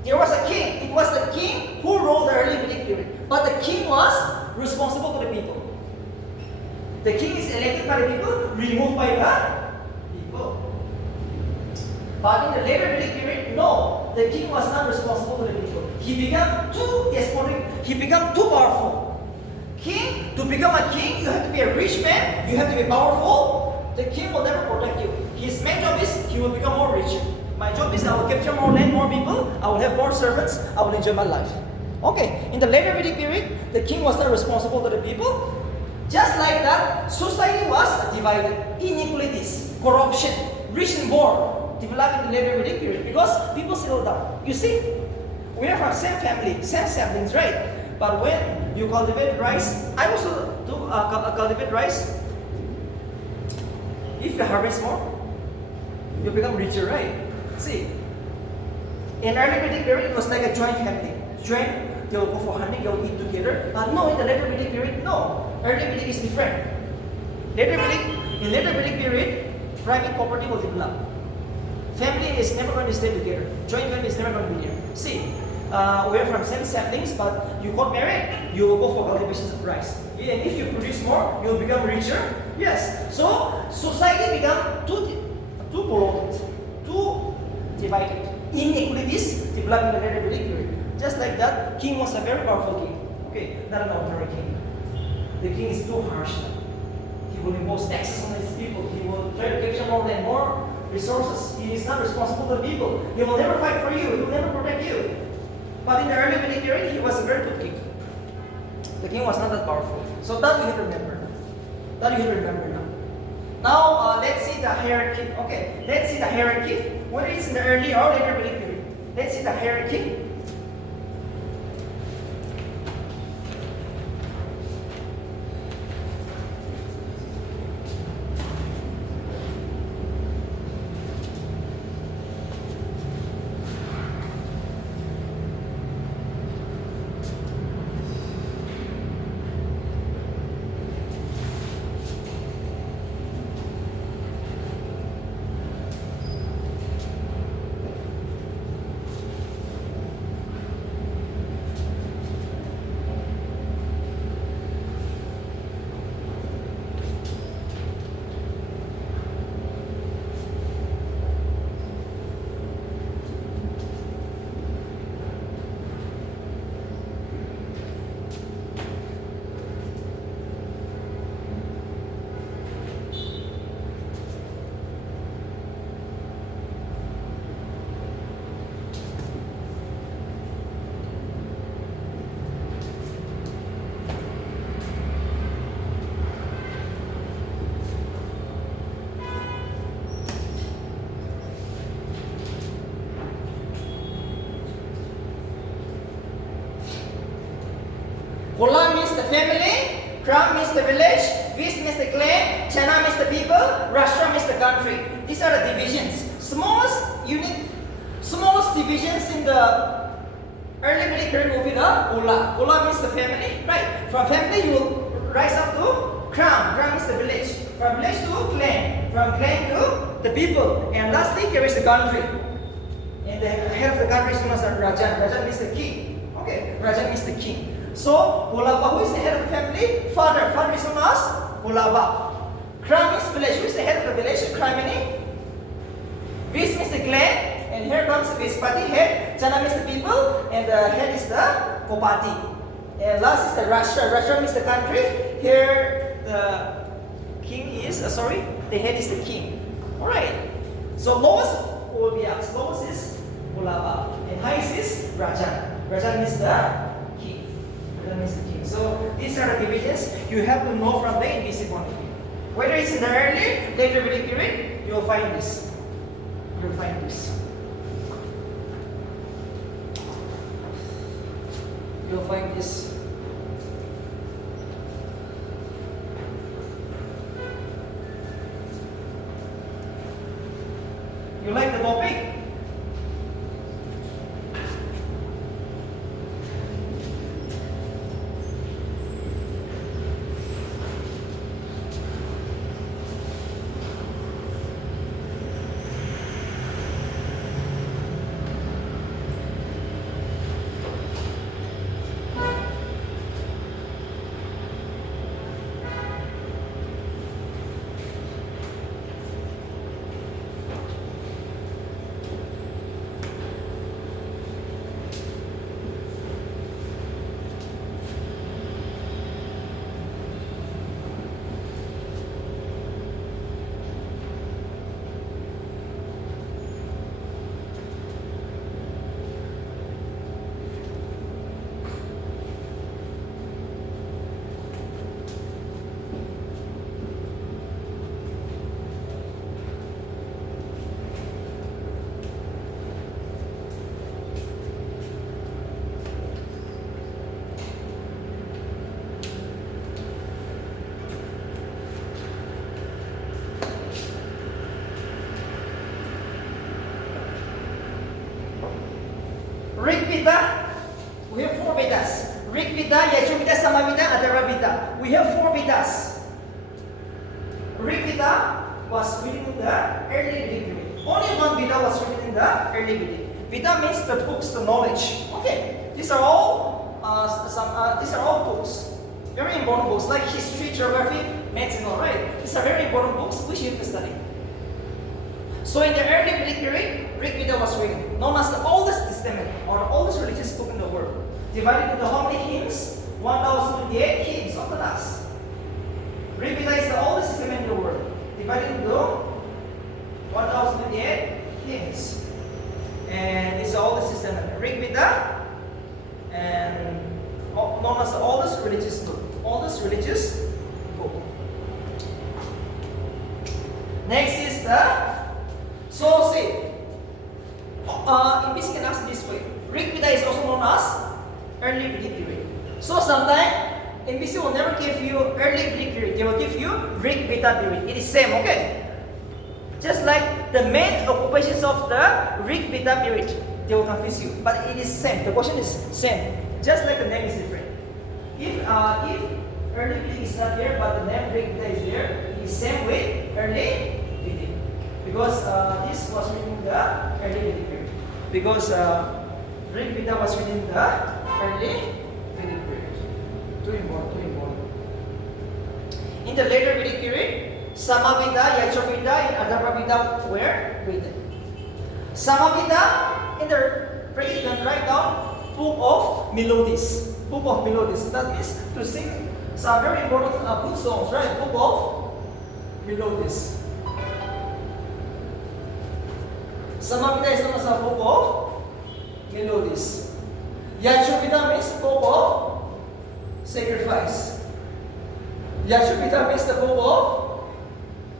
There was a king. It was the king who ruled the early Vedic period. But the king was responsible to the people. The king is elected by the people, removed by the people. But in the later Vedic period, no. The king was not responsible to the people. He became too despotic. He became too powerful. King, to become a king, you have to be a rich man. You have to be powerful. The king will never protect you. His main job is he will become more rich. My job is I will capture more land, more people, I will have more servants, I will enjoy my life. Okay, in the later Vedic period, the king was not responsible to the people. Just like that, society was divided. Inequalities, corruption, rich and poor developed in the later Vedic period because people settled down. You see, we are from same family, same siblings, right? But when you cultivate rice, I also do cultivate rice. If you harvest more, you become richer, right? See, in early Vedic period, it was like a joint family. Joint, they will go for hunting, they will eat together. But no, in the later Vedic period, no. Early Vedic is different. In later Vedic period, private property will develop. Family is never going to stay together. Joint family is never going to be there. See, we are from same siblings, but you got married, you will go for cultivations of rice. Yeah, and if you produce more, you will become richer. Yes. So, society become too polluted, too divided. Inequalities developed in the later Vedic period. Just like that, king was a very powerful king. Okay, not an ordinary king. The king is too harsh now. He will impose taxes on his people. He will try to capture more and more resources. He is not responsible to the people. He will never fight for you. He will never protect you. But in the early Vedic period, he was a very good king. The king was not that powerful. So that you have to remember now. Now, let's see the hierarchy. Okay, let's see the hierarchy. Whether it's in the early or later Vedic period. Let's see the hierarchy. Kula means the family, Kram means the village, Vis means the clan, Chana means the people, Rashtra means the country. These are the divisions. Smallest divisions in the early Vedic period will be the Kula. Kula means the family, right? From family you will rise up to Kram. Kram is the village. From village to clan. From clan to the people. And lastly, here is the country. And the head of the country is known as Rajan. Rajan means the king. Okay, Rajan means the king. So, Kulaba, who is the head of the family? Father. Father is known as Kulaba. Kram is village. Who is the head of the village? Kramini. Vis means the clan. And here comes the Vespati head. Jana means the people, and the head is the Kopati. And last is the Rashtra. Rashtra means the country. Here the king is, the head is the king. Alright. So lowest will be X. Lowest is Ulaba. And highest is Rajan. Rajan means the king. Rajan means the king. So these are the divisions you have to know from the NBC point of view. Whether it's in the early, later Vedic period, you will find this. You will find this. You will find this. You like the topic? Veda, we have 4 Vedas. Rig Veda, Yajurveda, Samaveda, Adhara Veda. We have 4 Vedas. Rig Veda was written in the early Vedic period. Only 1 Veda was written in the early Vedic. Veda means the books, the knowledge. Okay, these are all books. Very important books like history, geography, medicine. Right? These are very important books which you have to study. So in the early Vedic period, Rig Veda was written, known as the oldest testament or the oldest religious book in the world. Divided into how many hymns? 1028 hymns of the last. Rig Veda is the oldest testament in the world. Divided into 1028 hymns. And it's the oldest testament. Rig Veda and known as the oldest religious book. Oldest religious book. Next is the so say, NPC can ask this way. Rig Veda is also known as early Vedic period. So sometimes NPC will never give you early Vedic period. They will give you Rig Veda period. It is same, okay? Just like the main occupations of the Rig Veda period, they will confuse you. But it is same. The question is same. Just like the name is different. If early Vedic is not there, but the name Rig Veda is there, it is same with early Vedic. Because this was written in the early Vedic period. Because Rig Veda was written in the early Vedic period. Too important. In the later Vedic period, Samaveda, Yajurveda, and Adhara Veda were written. Samaveda, in the bracket you can write down book of melodies. Book of melodies. That means to sing some very important good songs, right? Book of melodies. Samaveda is known as a book of melodies. Yajurveda means book of sacrifice. Yajurveda means the book of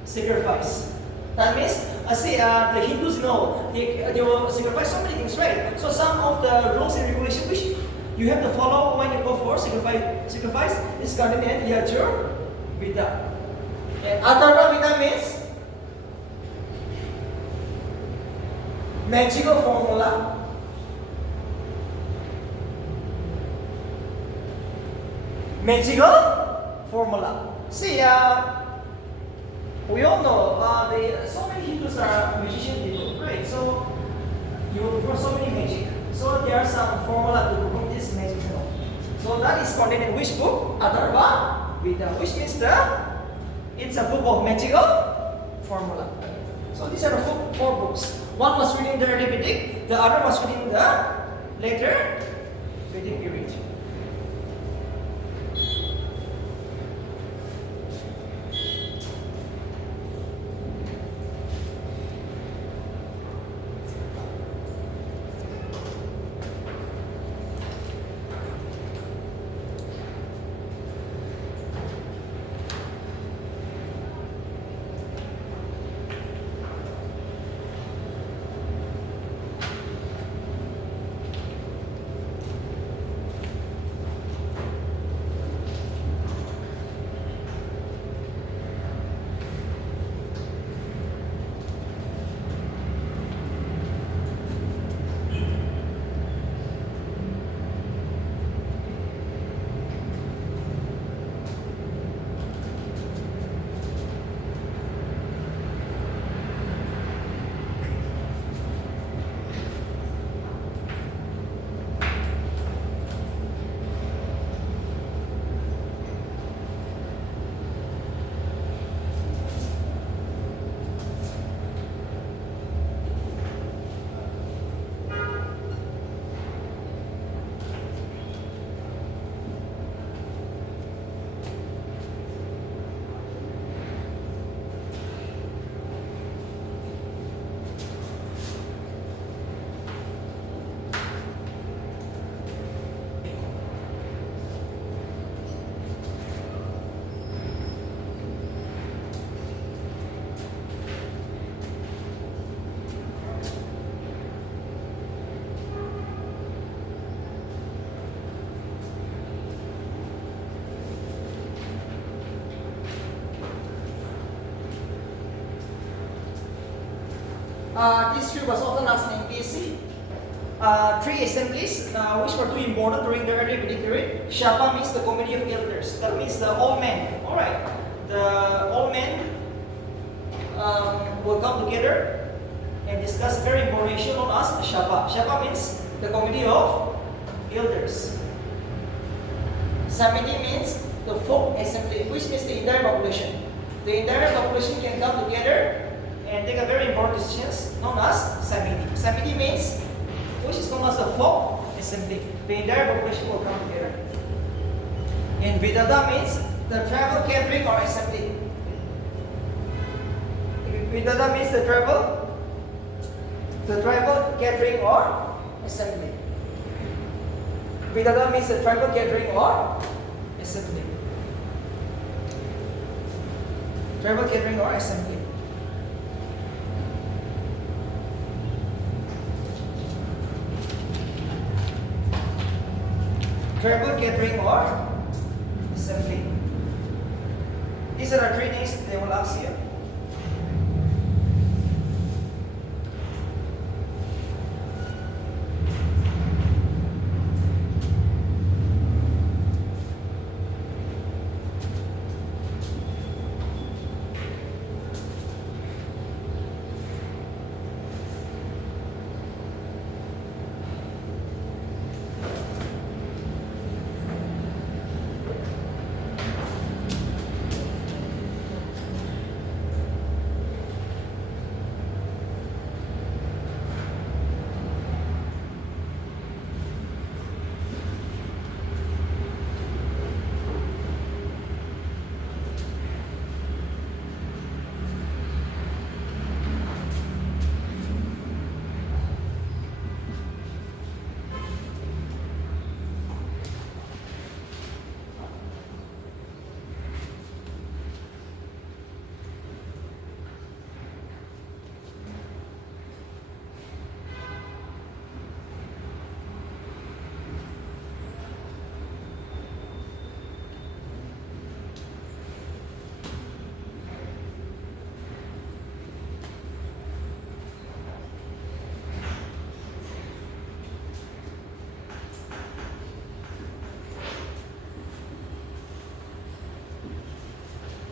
sacrifice. That means, the Hindus know they will sacrifice so many things, right? So some of the rules and regulations which you have to follow when you go for sacrifice is contained in Yajurveda. And Adhara Veda means magical formula. Magical formula. See, we all know so many Hindus are magician people, right? So you will perform so many magic. So there are some formula to perform this magic and all. So that is contained in which book? Adharva Veda, which means it's a book of magical formula. So these are the 4 books. One was written in the early Vedic, the other was written in the later Vedic period. This tree was often asked in PSC. Three assemblies which were too important during the early Vedic period. Shapa means the committee of elders. That means the old men. Alright. The old men will come together and discuss very important issue known as Shapa. Shapa means the committee of elders. Samiti means the folk assembly, which means the entire population. The entire population can come together and take a very important decisions known as Samiti. Samiti means, which is known as the folk assembly. The entire population will come together. And Vidada means the tribal gathering or assembly. Vidada means the tribal gathering or assembly. Vidada means the tribal gathering or assembly. Tribal gathering or assembly. Tribal gathering or assembly. These are the three things they will ask you.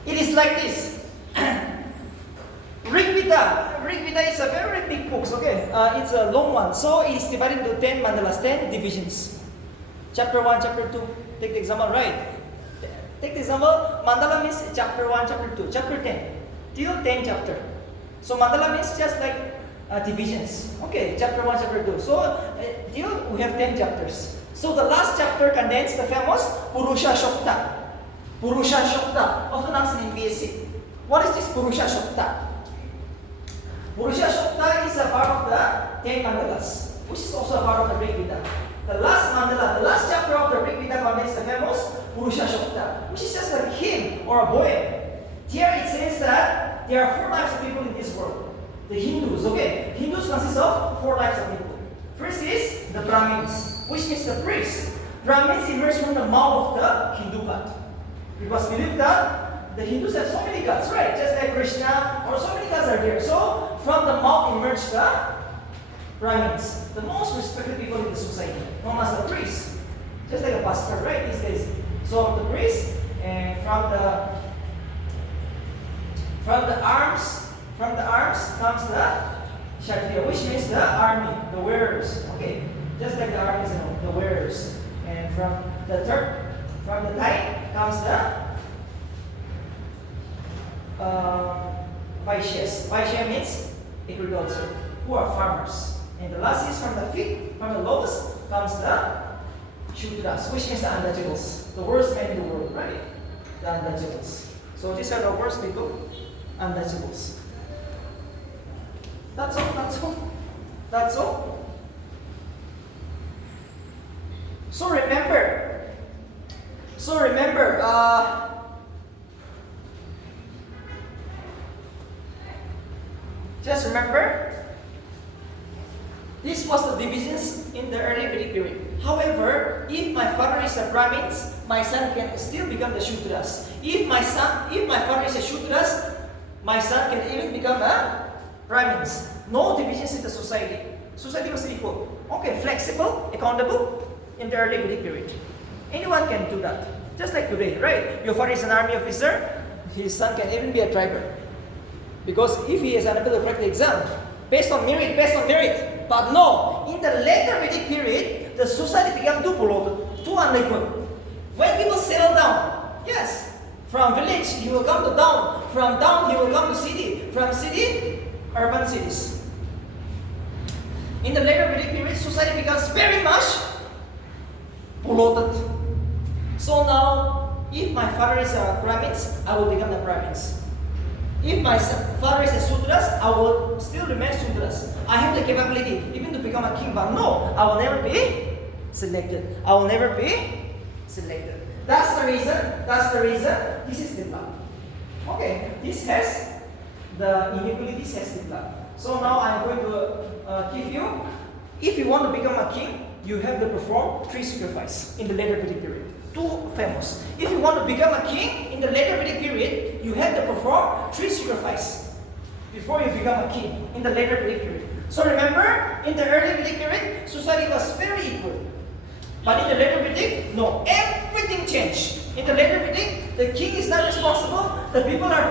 It is like this. Rigveda is a very big book, okay? It's a long one. So it is divided into 10 mandalas, 10 divisions. Chapter 1, chapter 2. Take the example, right? Take the example, mandala means chapter 1, chapter 2, chapter 10. Till 10 chapter. So mandala means just like divisions. Okay, chapter 1, chapter 2. So, here we have 10 chapters. So, the last chapter contains the famous Purusha Shokta. Purusha Shokta, often asked in BSc. What is this Purusha Shokta? Purusha Shokta is a part of the 10 mandalas, which is also a part of the Rig Veda. The last mandala, the last chapter of the Rig Veda contains the famous Purusha Shokta, which is just like a hymn or a poem. Here it says that there are 4 types of people in this world. The Hindus, okay? Hindus consist of 4 types of people. First is the Brahmins, which means the priests. Brahmins emerge from the mouth of the Hindu god. Because believe that the Hindus have so many gods, right? Just like Krishna, or so many gods are there. So, from the mouth emerge the Brahmins, the most respected people in the society, known as the priests. Just like a pastor, right? These days. So, the priests, and from the arms comes the Kshatriya, which means the army, the wearers. Okay, just like the armies, the wearers. And from the thigh comes the Vaishyas. Vaishya means agriculture, who are farmers. And the last is from the feet, from the lowest comes the Shudras, which means the untouchables, the worst men in the world, right? The untouchables. So these are the worst people, untouchables. That's all. So remember, just remember, this was the divisions in the early Vedic period. However, if my father is a Brahmins, my son can still become the Shudras. If my father is a Shudras, my son can even become a Brahmins. No divisions in the society. Society was equal. Okay, flexible, accountable in the early Vedic period. Anyone can do that. Just like today, right? Your father is an army officer, his son can even be a driver. Because if he is unable to crack the exam, based on merit. But no, in the later Vedic period, the society became too polluted, too unequal. When people settle down, yes, from village he will come to town, from town he will come to city, from city, urban cities. In the later Vedic period, society becomes very much polluted. So now, if my father is a Brahmins, I will become the Brahmins. If my father is a Sudras, I will still remain Sudras. I have the capability even to become a king, but no, I will never be selected. That's the reason this is developed. Okay, this has the inequalities has developed. So now I'm going to give you, if you want to become a king, you have to perform 3 sacrifices in the later Vedic period. 2 famous. If you want to become a king in the later Vedic period, you have to perform 3 sacrifices before you become a king in the later Vedic period. So remember, in the early Vedic period, society was very equal. But in the later Vedic, no, everything changed. In the later Vedic, the king is not responsible. The people are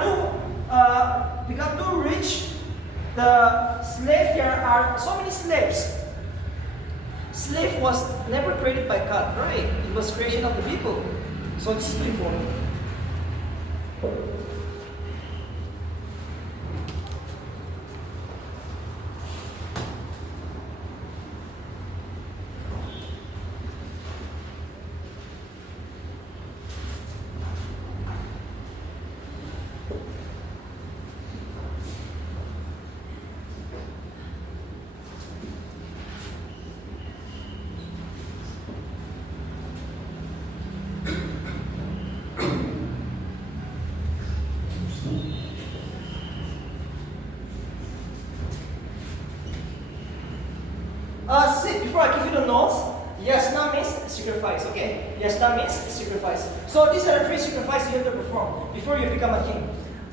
become too rich. The slave, there are so many slaves. Slave was never created by God, right? It was creation of the people. So it's too important. Before I give you the notes, yasna means sacrifice. Okay, yasna means sacrifice. So these are the 3 sacrifices you have to perform before you become a king.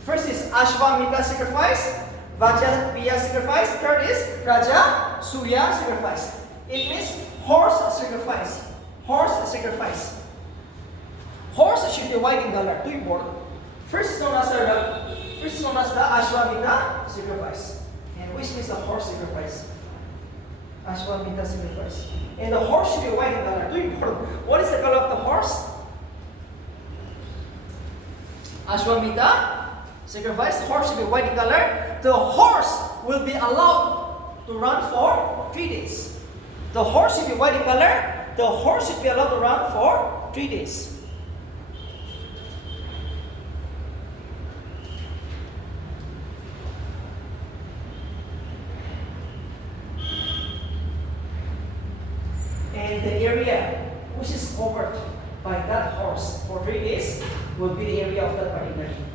First is Ashwamedha sacrifice, Vajrapiya sacrifice. Third is Raja Suya sacrifice. It means horse sacrifice. Horse should be white in color. Too important. First is known as the Ashwamedha sacrifice, and which means the horse sacrifice. Ashwamedha sacrifice. And the horse should be white in color. Too important. What is the color of the horse? Ashwamedha sacrifice. The horse should be white in color. The horse will be allowed to run for 3 days. The horse should be white in color. The horse should be allowed to run for 3 days. And the area which is covered by that horse for 3 days will be the area of that particular king.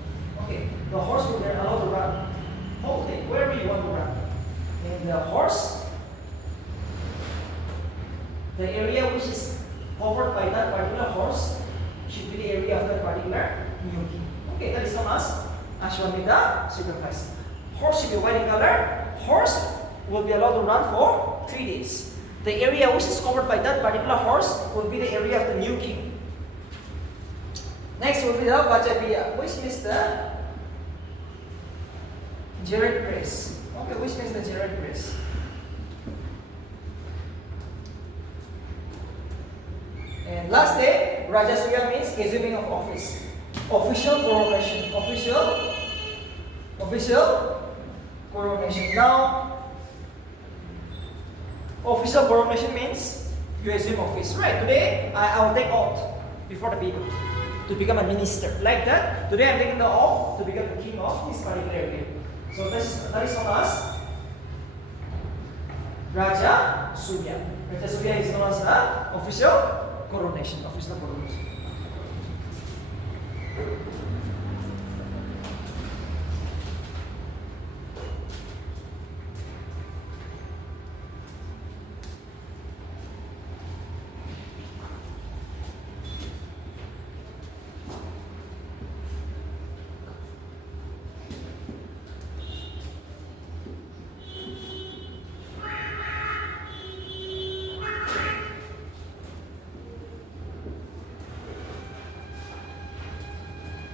Okay, the horse will be allowed to run whole day, wherever you want to run. And the horse, the area which is covered by that particular horse should be the area of that particular new king. Okay, that is known as Ashwamedha sacrifice. Horse should be white in color. Horse will be allowed to run for 3 days. The area which is covered by that particular horse will be the area of the new king. Next will be the Vajabiya, which means the Jared praise. Okay, which means the Jared praise. And last day, Rajasuya means assuming of office. Official coronation. Official coronation. Now, official coronation means you assume office. Right, today I will take oath before the people to become a minister. Like that, today I'm taking the oath to become the king of this particular area. So that is known as Raja Surya. Raja Surya is known as the official coronation. Official coronation.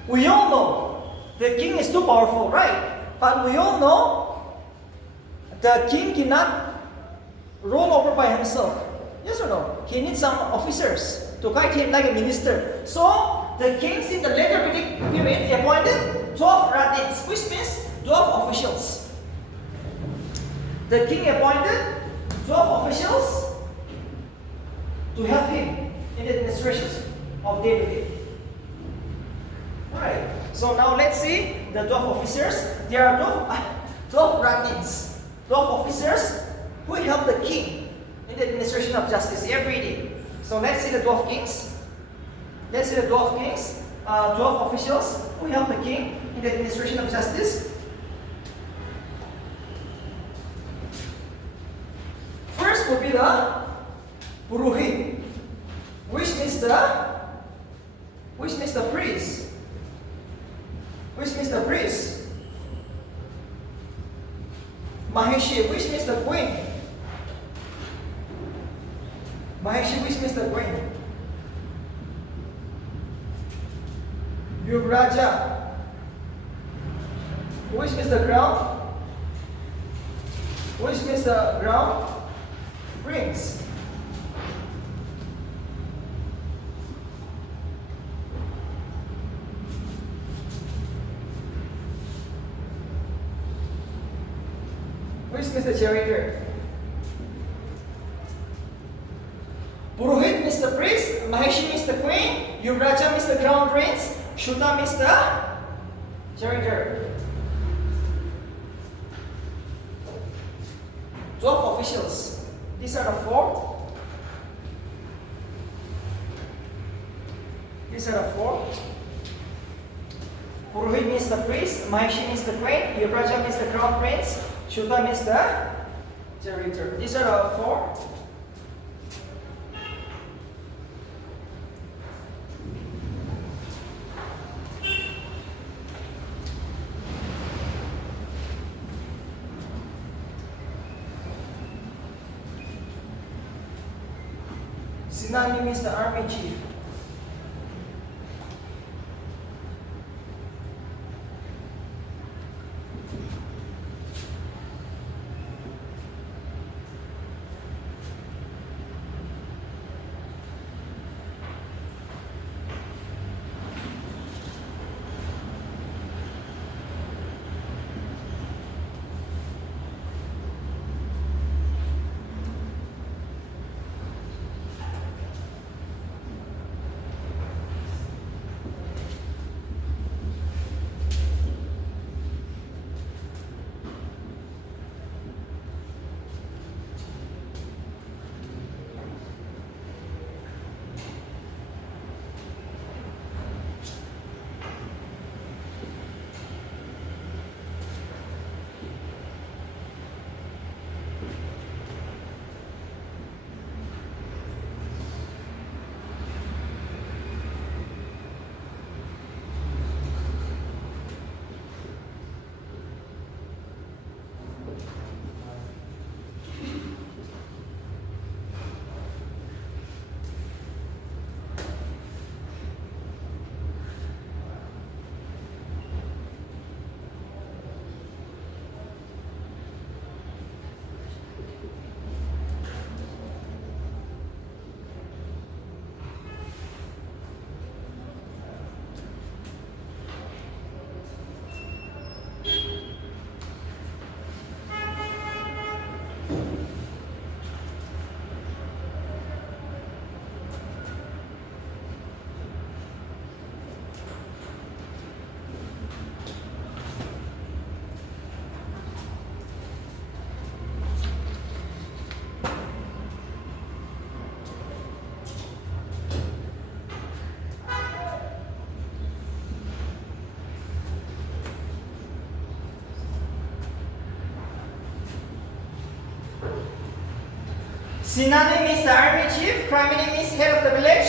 We all know the king is too powerful, right? But we all know the king cannot rule over by himself. Yes or no? He needs some officers to guide him like a minister. So the kings in the later Vedic period appointed 12 radins, which means 12 officials. The king appointed 12 officials to help him in the administration of day to day. Alright, so now let's see the 12 officers. There are 12 radins, 12 officers who help the king in the administration of justice every day. So let's see the 12 kings. Let's see the 12 kings, 12 officials who help the king in the administration of justice. First will be the Purohit, which means the priest. Which means the priest. Maheshi, which means the queen. Maheshi, which means the queen. Yuvraja, which means the crown. Which means the crown prince. Which means the charioteer. Purohit means the priest, Maheshi means the queen, Yuvraja means the crown prince, Shuta means the charioteer. 12 officials. These are the 4. These are the 4. Purohit means the priest, Maheshi means the queen, Yuvraja means the crown prince, Shuta means the charioteer. These are the 4. Sinani means the army chief. Sinani means the army chief, Kramini means head of the village,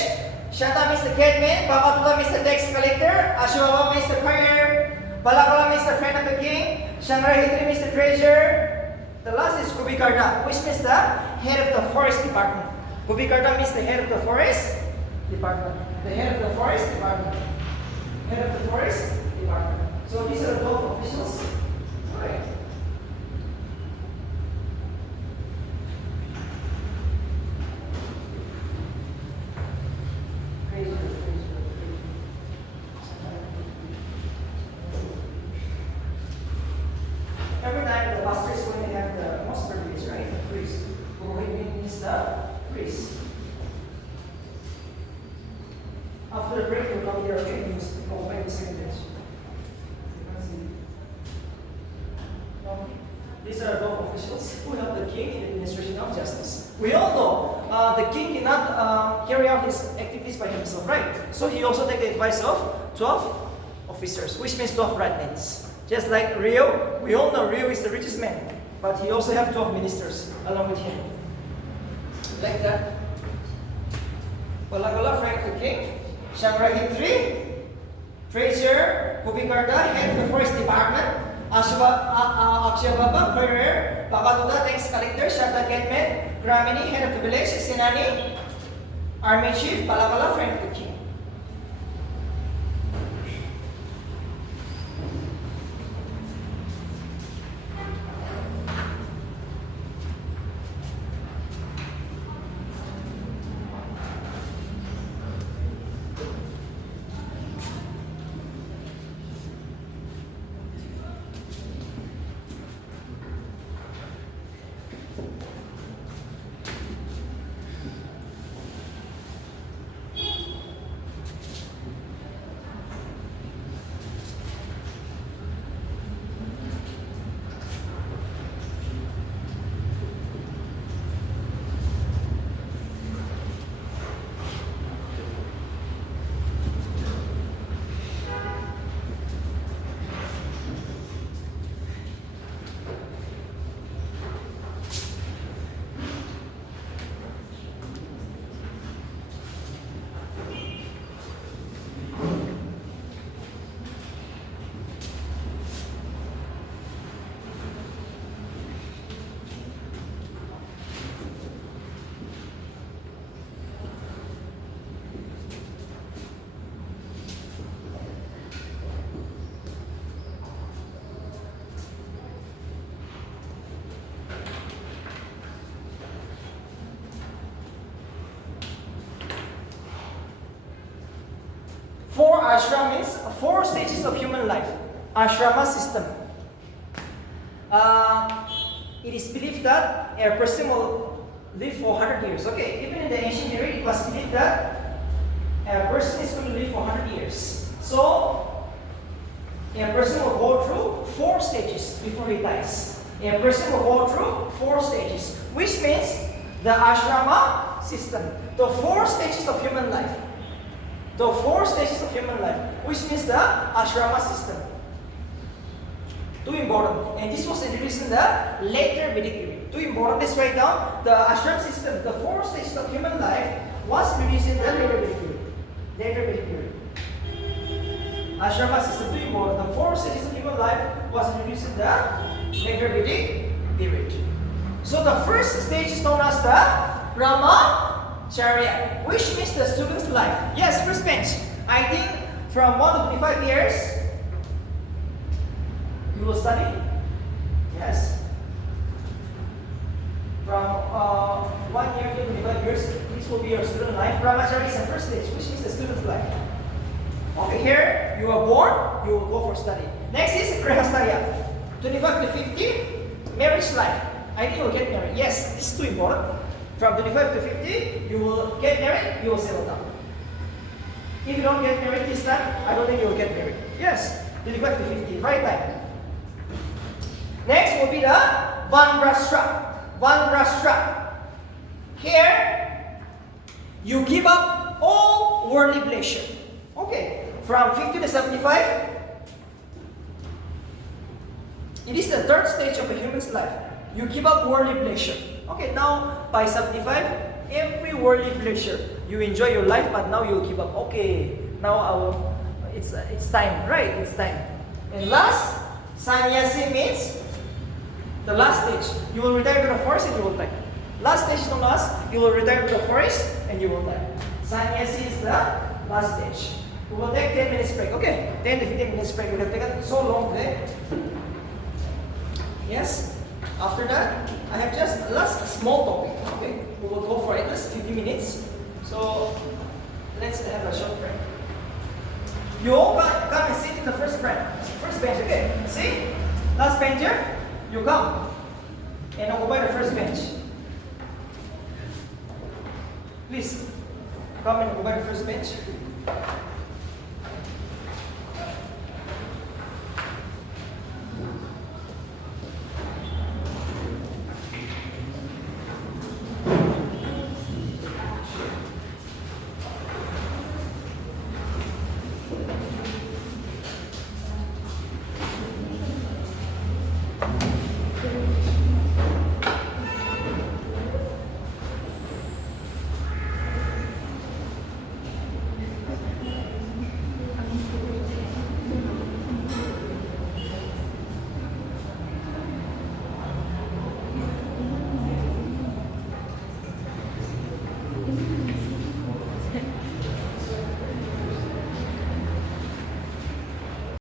Shata means the gateman, Babatuta means the tax collector, Ashwaba means the courier, Balakala means the friend of the king, Shangrahitri means the treasurer. The last is Kubikarta, which means the head of the forest department. Kubikarta means the head of the forest department. The head of the forest department. Head of the forest department. So these are the 12 officials. Alright. Every time the pastor is going to have the most privilege, right? The priest. Purohit means the priest. After the break, we'll come here again. We'll open the second bench. These are 12 officials who help the king in the administration of justice. We all know the king cannot carry out his activities by himself, right? So he also takes the advice of 12 officers, which means 12 right hands. Just like Rio, we all know Rio is the richest man, but he also has 12 ministers along with him. Like that. Balagala, friend of the king. Shangrahitri, treasurer, Kubikarta, head of the forest department. Akshababa, courier. Babatuta, tax collector. Shata, gateman. Gramini, head of the village. Sinani, army chief. Balagala, friend of the king. Four ashram means 4 stages of human life. Ashrama system. It is believed that a person will live for 100 years. Okay, even in the ancient period, it was believed that a person is going to live for 100 years. So, a person will go through 4 stages before he dies. A person will go through 4 stages, which means the ashrama system. The 4 stages of human life. The 4 stages of human life, which means the ashrama system. 2 important. And this was introduced in the later Vedic period. 2 important. Let's write down the ashram system. The 4 stages of human life was introduced in the later Vedic period. Later Vedic period. Ashrama system. 2 important. The 4 stages of human life was introduced in the later Vedic period. So the first stage is known as the Brahmacharya, which means the student's life. Yes, first bench. I think from 1 to 25 years, you will study. Yes. From 1 year to 25 years, this will be your student life. Brahmacharya is the first stage, which means the student's life. Okay, here you are born, you will go for study. Next is Grihastharya, 25 to 50, marriage life. I think you will get married. Yes, this is too important. From 25 to 50, you will get married, you will settle down. If you don't get married this time, I don't think you will get married. Yes, 25 to 50, right time. Next will be the Vanrashtra. Vanrashtra. Here, you give up all worldly pleasure. Okay, from 50 to 75, it is the third stage of a human's life. You give up worldly pleasure. Okay, now by 75, every worldly pleasure. You enjoy your life, but now you'll give up. Okay, now it's time, right? It's time. And last, sannyasi means the last stage. You will retire to the forest and you will die. Last stage is the last. You will retire to the forest and you will die. Sannyasi is the last stage. We will take 10 minutes break. Okay, 10 to 15 minutes break. We have taken so long today. Yes. After that, I have just last small topic. Okay, we will go for at least 50 minutes. So let's have a short break. You all come and sit in the first bench. Okay. See, last bencher, you come and occupy the first bench. Please come and occupy the first bench.